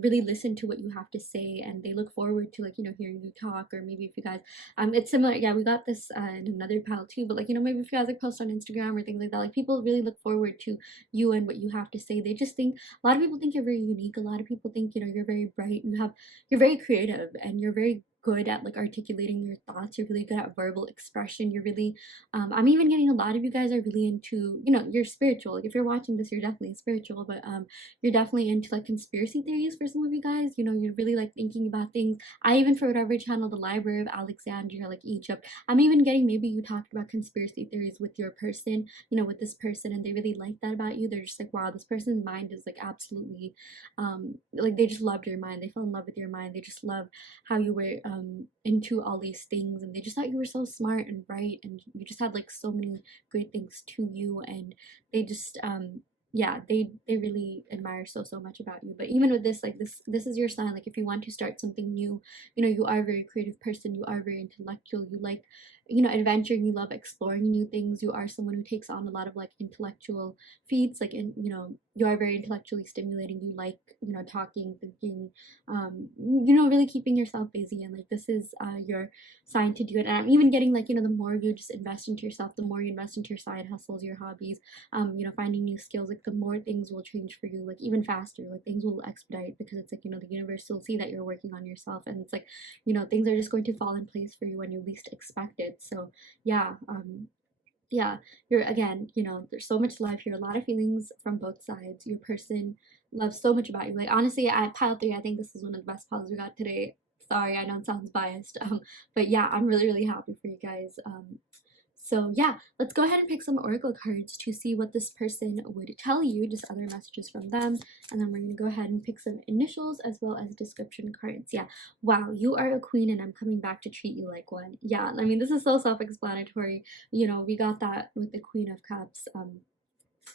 really listen to what you have to say, and they look forward to, like, you know, hearing you talk. Or maybe if you guys it's similar, yeah, we got this in another pile too, but like, you know, maybe if you guys like post on Instagram or things like that, like people really look forward to you and what you have to say. They just think, a lot of people think you're very unique. A lot of people think, you know, you're very bright, you're very creative, and you're very good at like articulating your thoughts. You're really good at verbal expression. You're really I'm even getting a lot of you guys are really into, you know, you're spiritual. Like if you're watching this, you're definitely spiritual, but you're definitely into like conspiracy theories for some of you guys. You know, you're really like thinking about things. I even for whatever channel, the Library of Alexandria, like Egypt, I'm even getting, maybe you talked about conspiracy theories with your person, you know, with this person, and they really like that about you. They're just like, wow, this person's mind is like absolutely like they just loved your mind. They fell in love with your mind. They just love how you were into all these things, and they just thought you were so smart and bright, and you just had like so many great things to you. And they just yeah, they really admire so much about you. But even with this, like this is your sign. Like if you want to start something new, you know, you are a very creative person, you are very intellectual, you like, you know, adventure, you love exploring new things. You are someone who takes on a lot of like intellectual feats, like, in, you know, you are very intellectually stimulating. You like, you know, talking, thinking, you know, really keeping yourself busy. And like this is your sign to do it. And I'm even getting like, you know, the more you just invest into yourself, the more you invest into your side hustles, your hobbies, you know, finding new skills, like the more things will change for you, like even faster. Like things will expedite, because it's like, you know, the universe will see that you're working on yourself, and it's like, you know, things are just going to fall in place for you when you least expect it. So yeah, yeah, you're, again, you know, there's so much love here, a lot of feelings from both sides. Your person loves so much about you. Like honestly, at pile 3, I think this is one of the best piles we got today. Sorry, I know it sounds biased, but yeah, I'm really happy for you guys. So yeah, let's go ahead and pick some oracle cards to see what this person would tell you, just other messages from them, and then we're going to go ahead and pick some initials as well as description cards. Yeah, wow, you are a queen and I'm coming back to treat you like one. Yeah, I mean, this is so self-explanatory. You know, we got that with the Queen of Cups,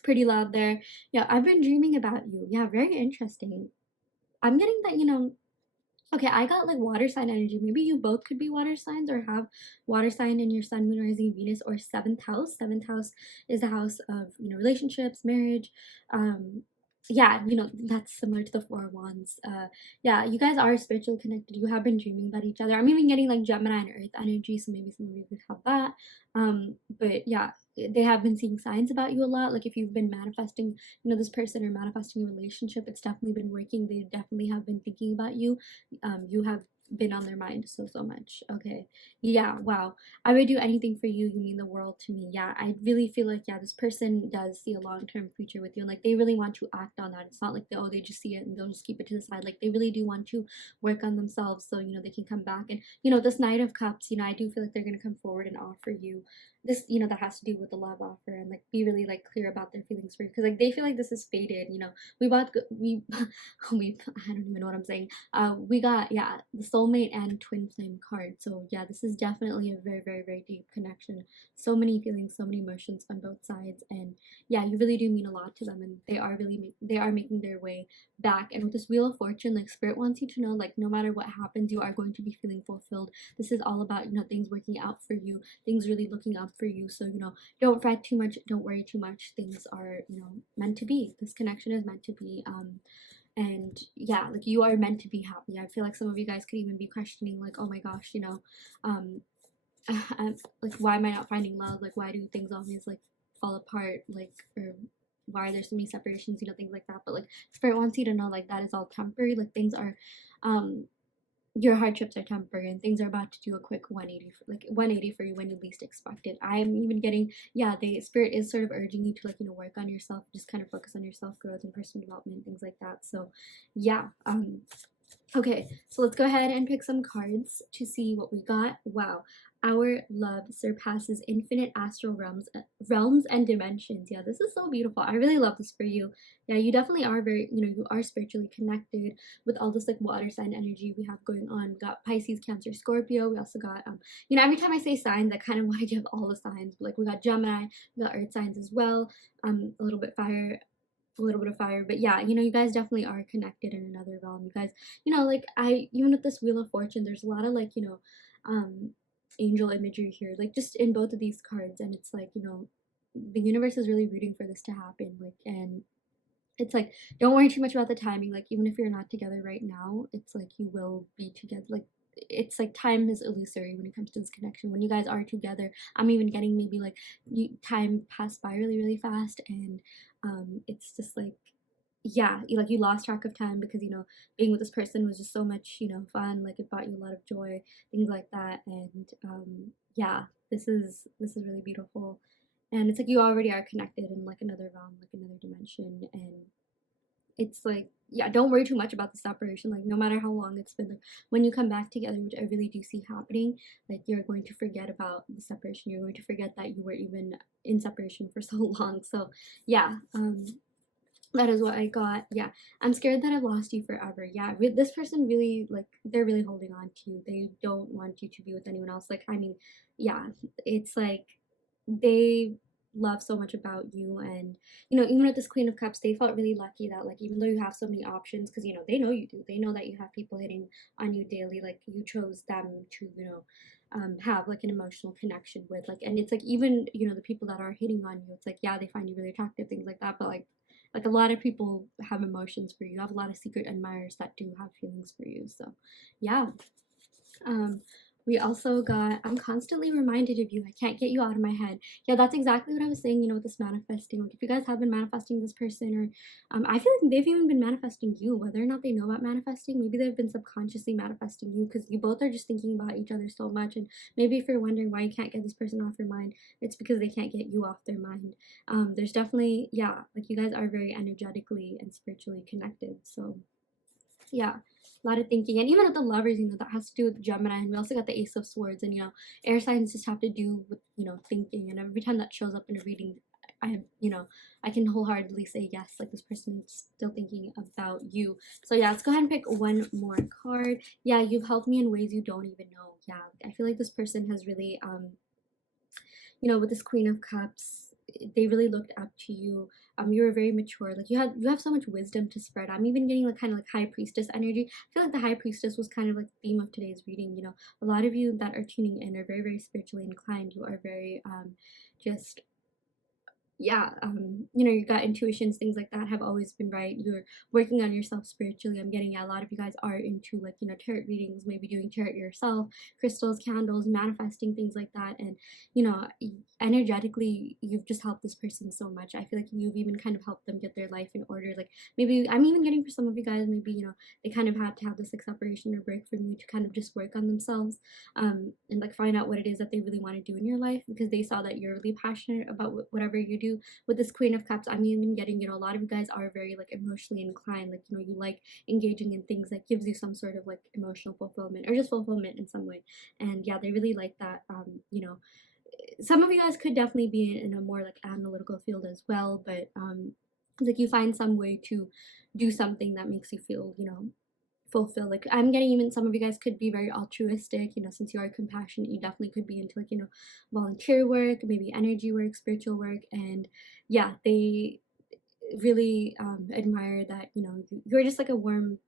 pretty loud there. Yeah, I've been dreaming about you. Yeah, very interesting. I'm getting that, you know, okay, I got like water sign energy. Maybe you both could be water signs or have water sign in your sun, moon, rising, Venus, or seventh house. Seventh house is the house of, you know, relationships, marriage. Yeah, you know, that's similar to the Four of Wands. Yeah, you guys are spiritually connected. You have been dreaming about each other. I'm even getting like Gemini and Earth energy, so maybe some of you could have that. But yeah, they have been seeing signs about you a lot. Like if you've been manifesting, you know, this person or manifesting a relationship, it's definitely been working. They definitely have been thinking about you. You have been on their mind so much. Okay, yeah, wow, I would do anything for you. You mean the world to me. Yeah, I really feel like, yeah, this person does see a long-term future with you, and like they really want to act on that. It's not like they just see it and they'll just keep it to the side. Like they really do want to work on themselves, so you know, they can come back. And you know, this Knight of Cups, you know, I do feel like they're going to come forward and offer you this, you know, that has to do with the love offer, and like be really like clear about their feelings for you, because like they feel like this is fated. You know, we I don't even know what I'm saying. We got, yeah, the soulmate and twin flame card. So yeah, this is definitely a very, very, very deep connection. So many feelings, so many emotions on both sides, and yeah, you really do mean a lot to them, and they are making their way back. And with this Wheel of Fortune, like spirit wants you to know, like no matter what happens, you are going to be feeling fulfilled. This is all about, you know, things working out for you, things really looking up for you. So, you know, don't fret too much, don't worry too much. Things are, you know, meant to be. This connection is meant to be. And yeah, like you are meant to be happy. I feel like some of you guys could even be questioning, like, oh my gosh, you know, like why am I not finding love? Like why do things always like fall apart? Like, or why are there so many separations, you know, things like that. But like spirit wants you to know, like, that is all temporary. Like things are your hardships are temporary, and things are about to do a quick 180 for you when you least expect it. I'm even getting, yeah, the spirit is sort of urging you to, like, you know, work on yourself, just kind of focus on your self-growth and personal development, things like that. So yeah, okay, so let's go ahead and pick some cards to see what we got. Wow. Our love surpasses infinite astral realms and dimensions. Yeah, this is so beautiful. I really love this for you. Yeah, you definitely are very, you know, you are spiritually connected with all this like water sign energy we have going on. We got Pisces, Cancer, Scorpio. We also got, you know, every time I say signs, I kind of want to give all the signs. But like we got Gemini, we got Earth signs as well. A little bit fire, but yeah, you know, you guys definitely are connected in another realm. You guys, you know, like even with this Wheel of Fortune, there's a lot of like, you know, angel imagery here, like just in both of these cards, and it's like, you know, the universe is really rooting for this to happen. Like, and it's like, don't worry too much about the timing. Like, even if you're not together right now, it's like you will be together. Like, it's like time is illusory when it comes to this connection. When you guys are together, I'm even getting maybe like time passed by really, really fast, and it's just like, yeah, you lost track of time because, you know, being with this person was just so much, you know, fun. Like it brought you a lot of joy, things like that. And yeah, this is really beautiful. And it's like you already are connected in like another realm, like another dimension. And it's like, yeah, don't worry too much about the separation. Like no matter how long it's been, like when you come back together, which I really do see happening, like you're going to forget about the separation. You're going to forget that you were even in separation for so long. So yeah, that is what I got. Yeah, I'm scared that I've lost you forever. Yeah, this person really, like, they're really holding on to you. They don't want you to be with anyone else. Like, I mean, yeah, it's like they love so much about you. And, you know, even with this Queen of Cups, they felt really lucky that, like, even though you have so many options, because, you know, they know you do. They know that you have people hitting on you daily. Like, you chose them to, you know, have like an emotional connection with. Like, and it's like, even, you know, the people that are hitting on you, it's like, yeah, they find you really attractive, things like that. But like a lot of people have emotions for you. You have a lot of secret admirers that do have feelings for you. So yeah. We also got, I'm constantly reminded of you. I can't get you out of my head. Yeah, that's exactly what I was saying, you know, with this manifesting. Like if you guys have been manifesting this person, or I feel like they've even been manifesting you, whether or not they know about manifesting. Maybe they've been subconsciously manifesting you because you both are just thinking about each other so much. And maybe if you're wondering why you can't get this person off your mind, it's because they can't get you off their mind. There's definitely, yeah, like you guys are very energetically and spiritually connected. So yeah, a lot of thinking. And even with the lovers, you know, that has to do with Gemini. And we also got the Ace of Swords, and, you know, air signs just have to do with, you know, thinking. And every time that shows up in a reading, you know, I can wholeheartedly say yes, like this person is still thinking about you. So yeah, let's go ahead and pick one more card. Yeah, you've helped me in ways you don't even know. Yeah, I feel like this person has really you know, with this Queen of Cups, they really looked up to you. You were very mature. Like you have so much wisdom to spread. I'm even getting like kind of like High Priestess energy. I feel like the High Priestess was kind of like the theme of today's reading. You know, a lot of you that are tuning in are very, very spiritually inclined. You are very just, yeah, you know, you got intuitions, things like that have always been right. You're working on yourself spiritually. I'm getting, yeah, a lot of you guys are into like, you know, tarot readings, maybe doing tarot yourself, crystals, candles, manifesting, things like that. And, you know, energetically, you've just helped this person so much. I feel like you've even kind of helped them get their life in order. Like maybe I'm even getting for some of you guys, maybe, you know, they kind of had to have this like separation or break from you to kind of just work on themselves, and like find out what it is that they really want to do in your life, because they saw that you're really passionate about whatever you do. With this Queen of Cups, I'm even getting, you know, a lot of you guys are very like emotionally inclined. Like, you know, you like engaging in things that gives you some sort of like emotional fulfillment or just fulfillment in some way. And yeah, they really like that. You know, some of you guys could definitely be in a more like analytical field as well, but like you find some way to do something that makes you feel, you know, fulfill. Like, I'm getting even some of you guys could be very altruistic, you know, since you are compassionate, you definitely could be into, like, you know, volunteer work, maybe energy work, spiritual work. And yeah, they really admire that, you know, you're just like a warm,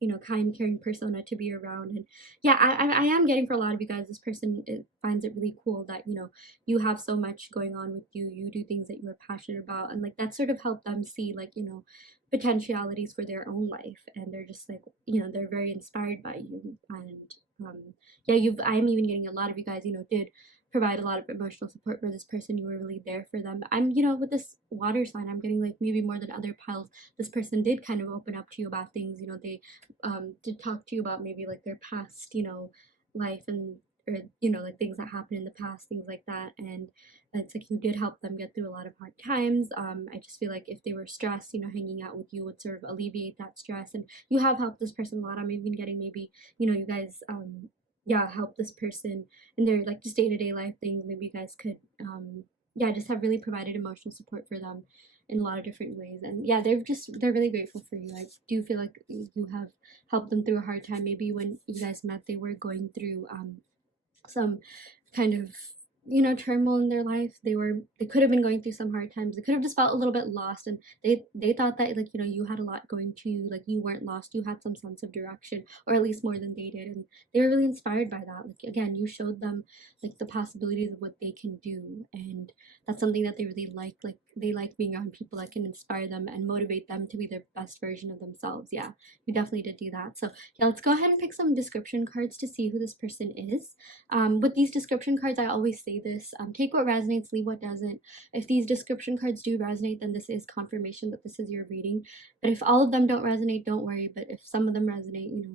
you know, kind, caring persona to be around. And yeah, I am getting, for a lot of you guys, this person finds it really cool that, you know, you have so much going on with you, you do things that you're passionate about, and like that sort of helped them see, like, you know, potentialities for their own life. And they're just like, you know, they're very inspired by you. And yeah, I'm even getting a lot of you guys, you know, did provide a lot of emotional support for this person. You were really there for them. I'm, you know, with this water sign, I'm getting like maybe more than other piles, this person did kind of open up to you about things, you know, they to talk to you about maybe like their past, you know, life, and or, you know, like things that happened in the past, things like that. And it's like you did help them get through a lot of hard times. I just feel like if they were stressed, you know, hanging out with you would sort of alleviate that stress. And you have helped this person a lot. I'm even getting maybe, you know, you guys yeah, help this person in their like just day-to-day life things. Maybe you guys could yeah, just have really provided emotional support for them in a lot of different ways. And yeah, they're really grateful for you. I do feel like you have helped them through a hard time. Maybe when you guys met, they were going through some kind of, you know, turmoil in their life. They could have been going through some hard times. They could have just felt a little bit lost, and they thought that, like, you know, you had a lot going to you, like you weren't lost, you had some sense of direction, or at least more than they did. And they were really inspired by that. Like, again, you showed them like the possibilities of what they can do, and that's something that they really like they like being around people that can inspire them and motivate them to be their best version of themselves. Yeah, you definitely did do that. So yeah, let's go ahead and pick some description cards to see who this person is. With these description cards, I always say this, take what resonates, leave what doesn't. If these description cards do resonate, then this is confirmation that this is your reading. But if all of them don't resonate, don't worry. But if some of them resonate, you know,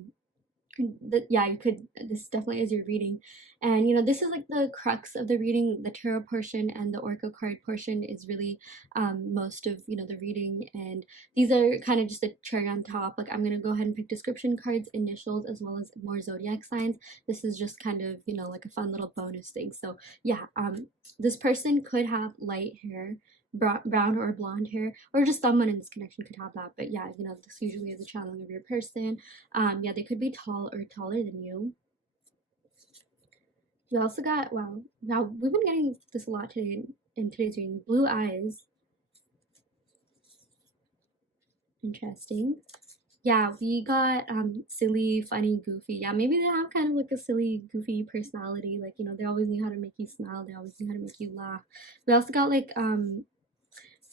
yeah, you could, this definitely is your reading. And you know, this is like the crux of the reading. The tarot portion and the oracle card portion is really most of, you know, the reading, and these are kind of just a cherry on top. Like, I'm gonna go ahead and pick description cards, initials, as well as more zodiac signs. This is just kind of, you know, like a fun little bonus thing. So yeah, this person could have light hair, brown or blonde hair, or just someone in this connection could have that. But yeah, you know, this usually is a channeling of your person. Yeah, they could be tall or taller than you. We also got, wow, now we've been getting this a lot today in today's reading. Blue eyes. Interesting. Yeah, we got silly, funny, goofy. Yeah, maybe they have kind of like a silly, goofy personality. Like, you know, they always knew how to make you smile. They always knew how to make you laugh. We also got like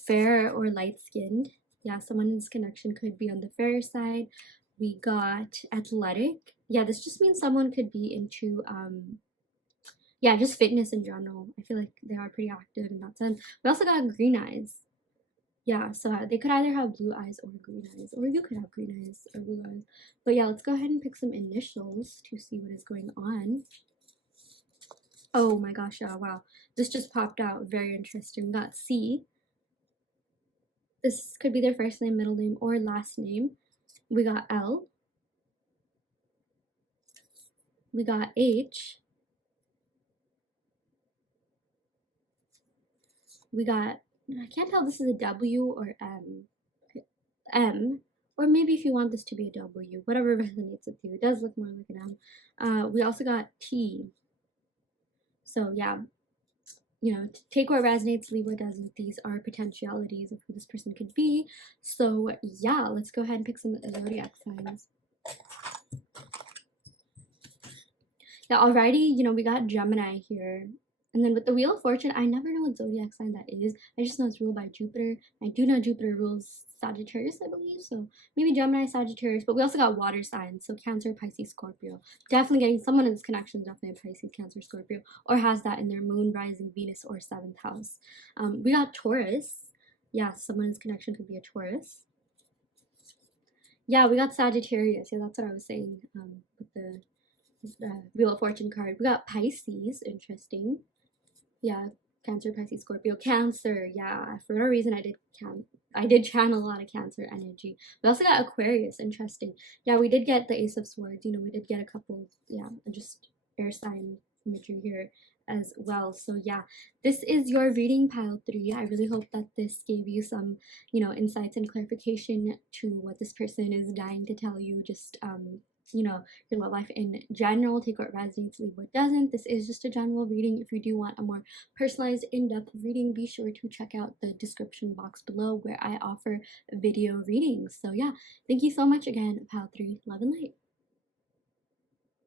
fair or light-skinned. Yeah, someone in this connection could be on the fairer side. We got athletic. Yeah, this just means someone could be into yeah, just fitness in general. I feel like they are pretty active in that sense. We also got green eyes. Yeah, so they could either have blue eyes or green eyes, or you could have green eyes or blue eyes. But yeah, let's go ahead and pick some initials to see what is going on. Oh my gosh, yeah, wow. This just popped out. Very interesting. We got C. This could be their first name, middle name, or last name. We got L. We got H. We got, I can't tell if this is a W or M. M. Or maybe if you want this to be a W, whatever resonates with you. It does look more like an M. We also got T. So yeah, you know, take what resonates, leave what doesn't. These are potentialities of who this person could be. So yeah, let's go ahead and pick some zodiac signs. Yeah, alrighty, you know, we got Gemini here. And then with the Wheel of Fortune, I never know what zodiac sign that is. I just know it's ruled by Jupiter. I do know Jupiter rules Sagittarius, I believe. So maybe Gemini, Sagittarius. But we also got water signs. So Cancer, Pisces, Scorpio. Definitely getting someone in this connection, definitely a Pisces, Cancer, Scorpio. Or has that in their moon, rising, Venus, or 7th house. We got Taurus. Yeah, someone in this connection could be a Taurus. Yeah, we got Sagittarius. Yeah, that's what I was saying with the Wheel of Fortune card. We got Pisces. Interesting. Yeah, Cancer, Pisces, Scorpio. Cancer, yeah, for whatever reason I did channel a lot of Cancer energy. We also got Aquarius. Interesting. Yeah, we did get the Ace of Swords. You know, we did get a couple, yeah, just air sign imagery here as well. So yeah, this is your reading, pile 3. I really hope that this gave you some, you know, insights and clarification to what this person is dying to tell you. Just you know, your love life in general. Take what resonates, leave what doesn't. This is just a general reading. If you do want a more personalized, in-depth reading, be sure to check out the description box below where I offer video readings. So yeah, thank you so much again, pile 3. Love and light.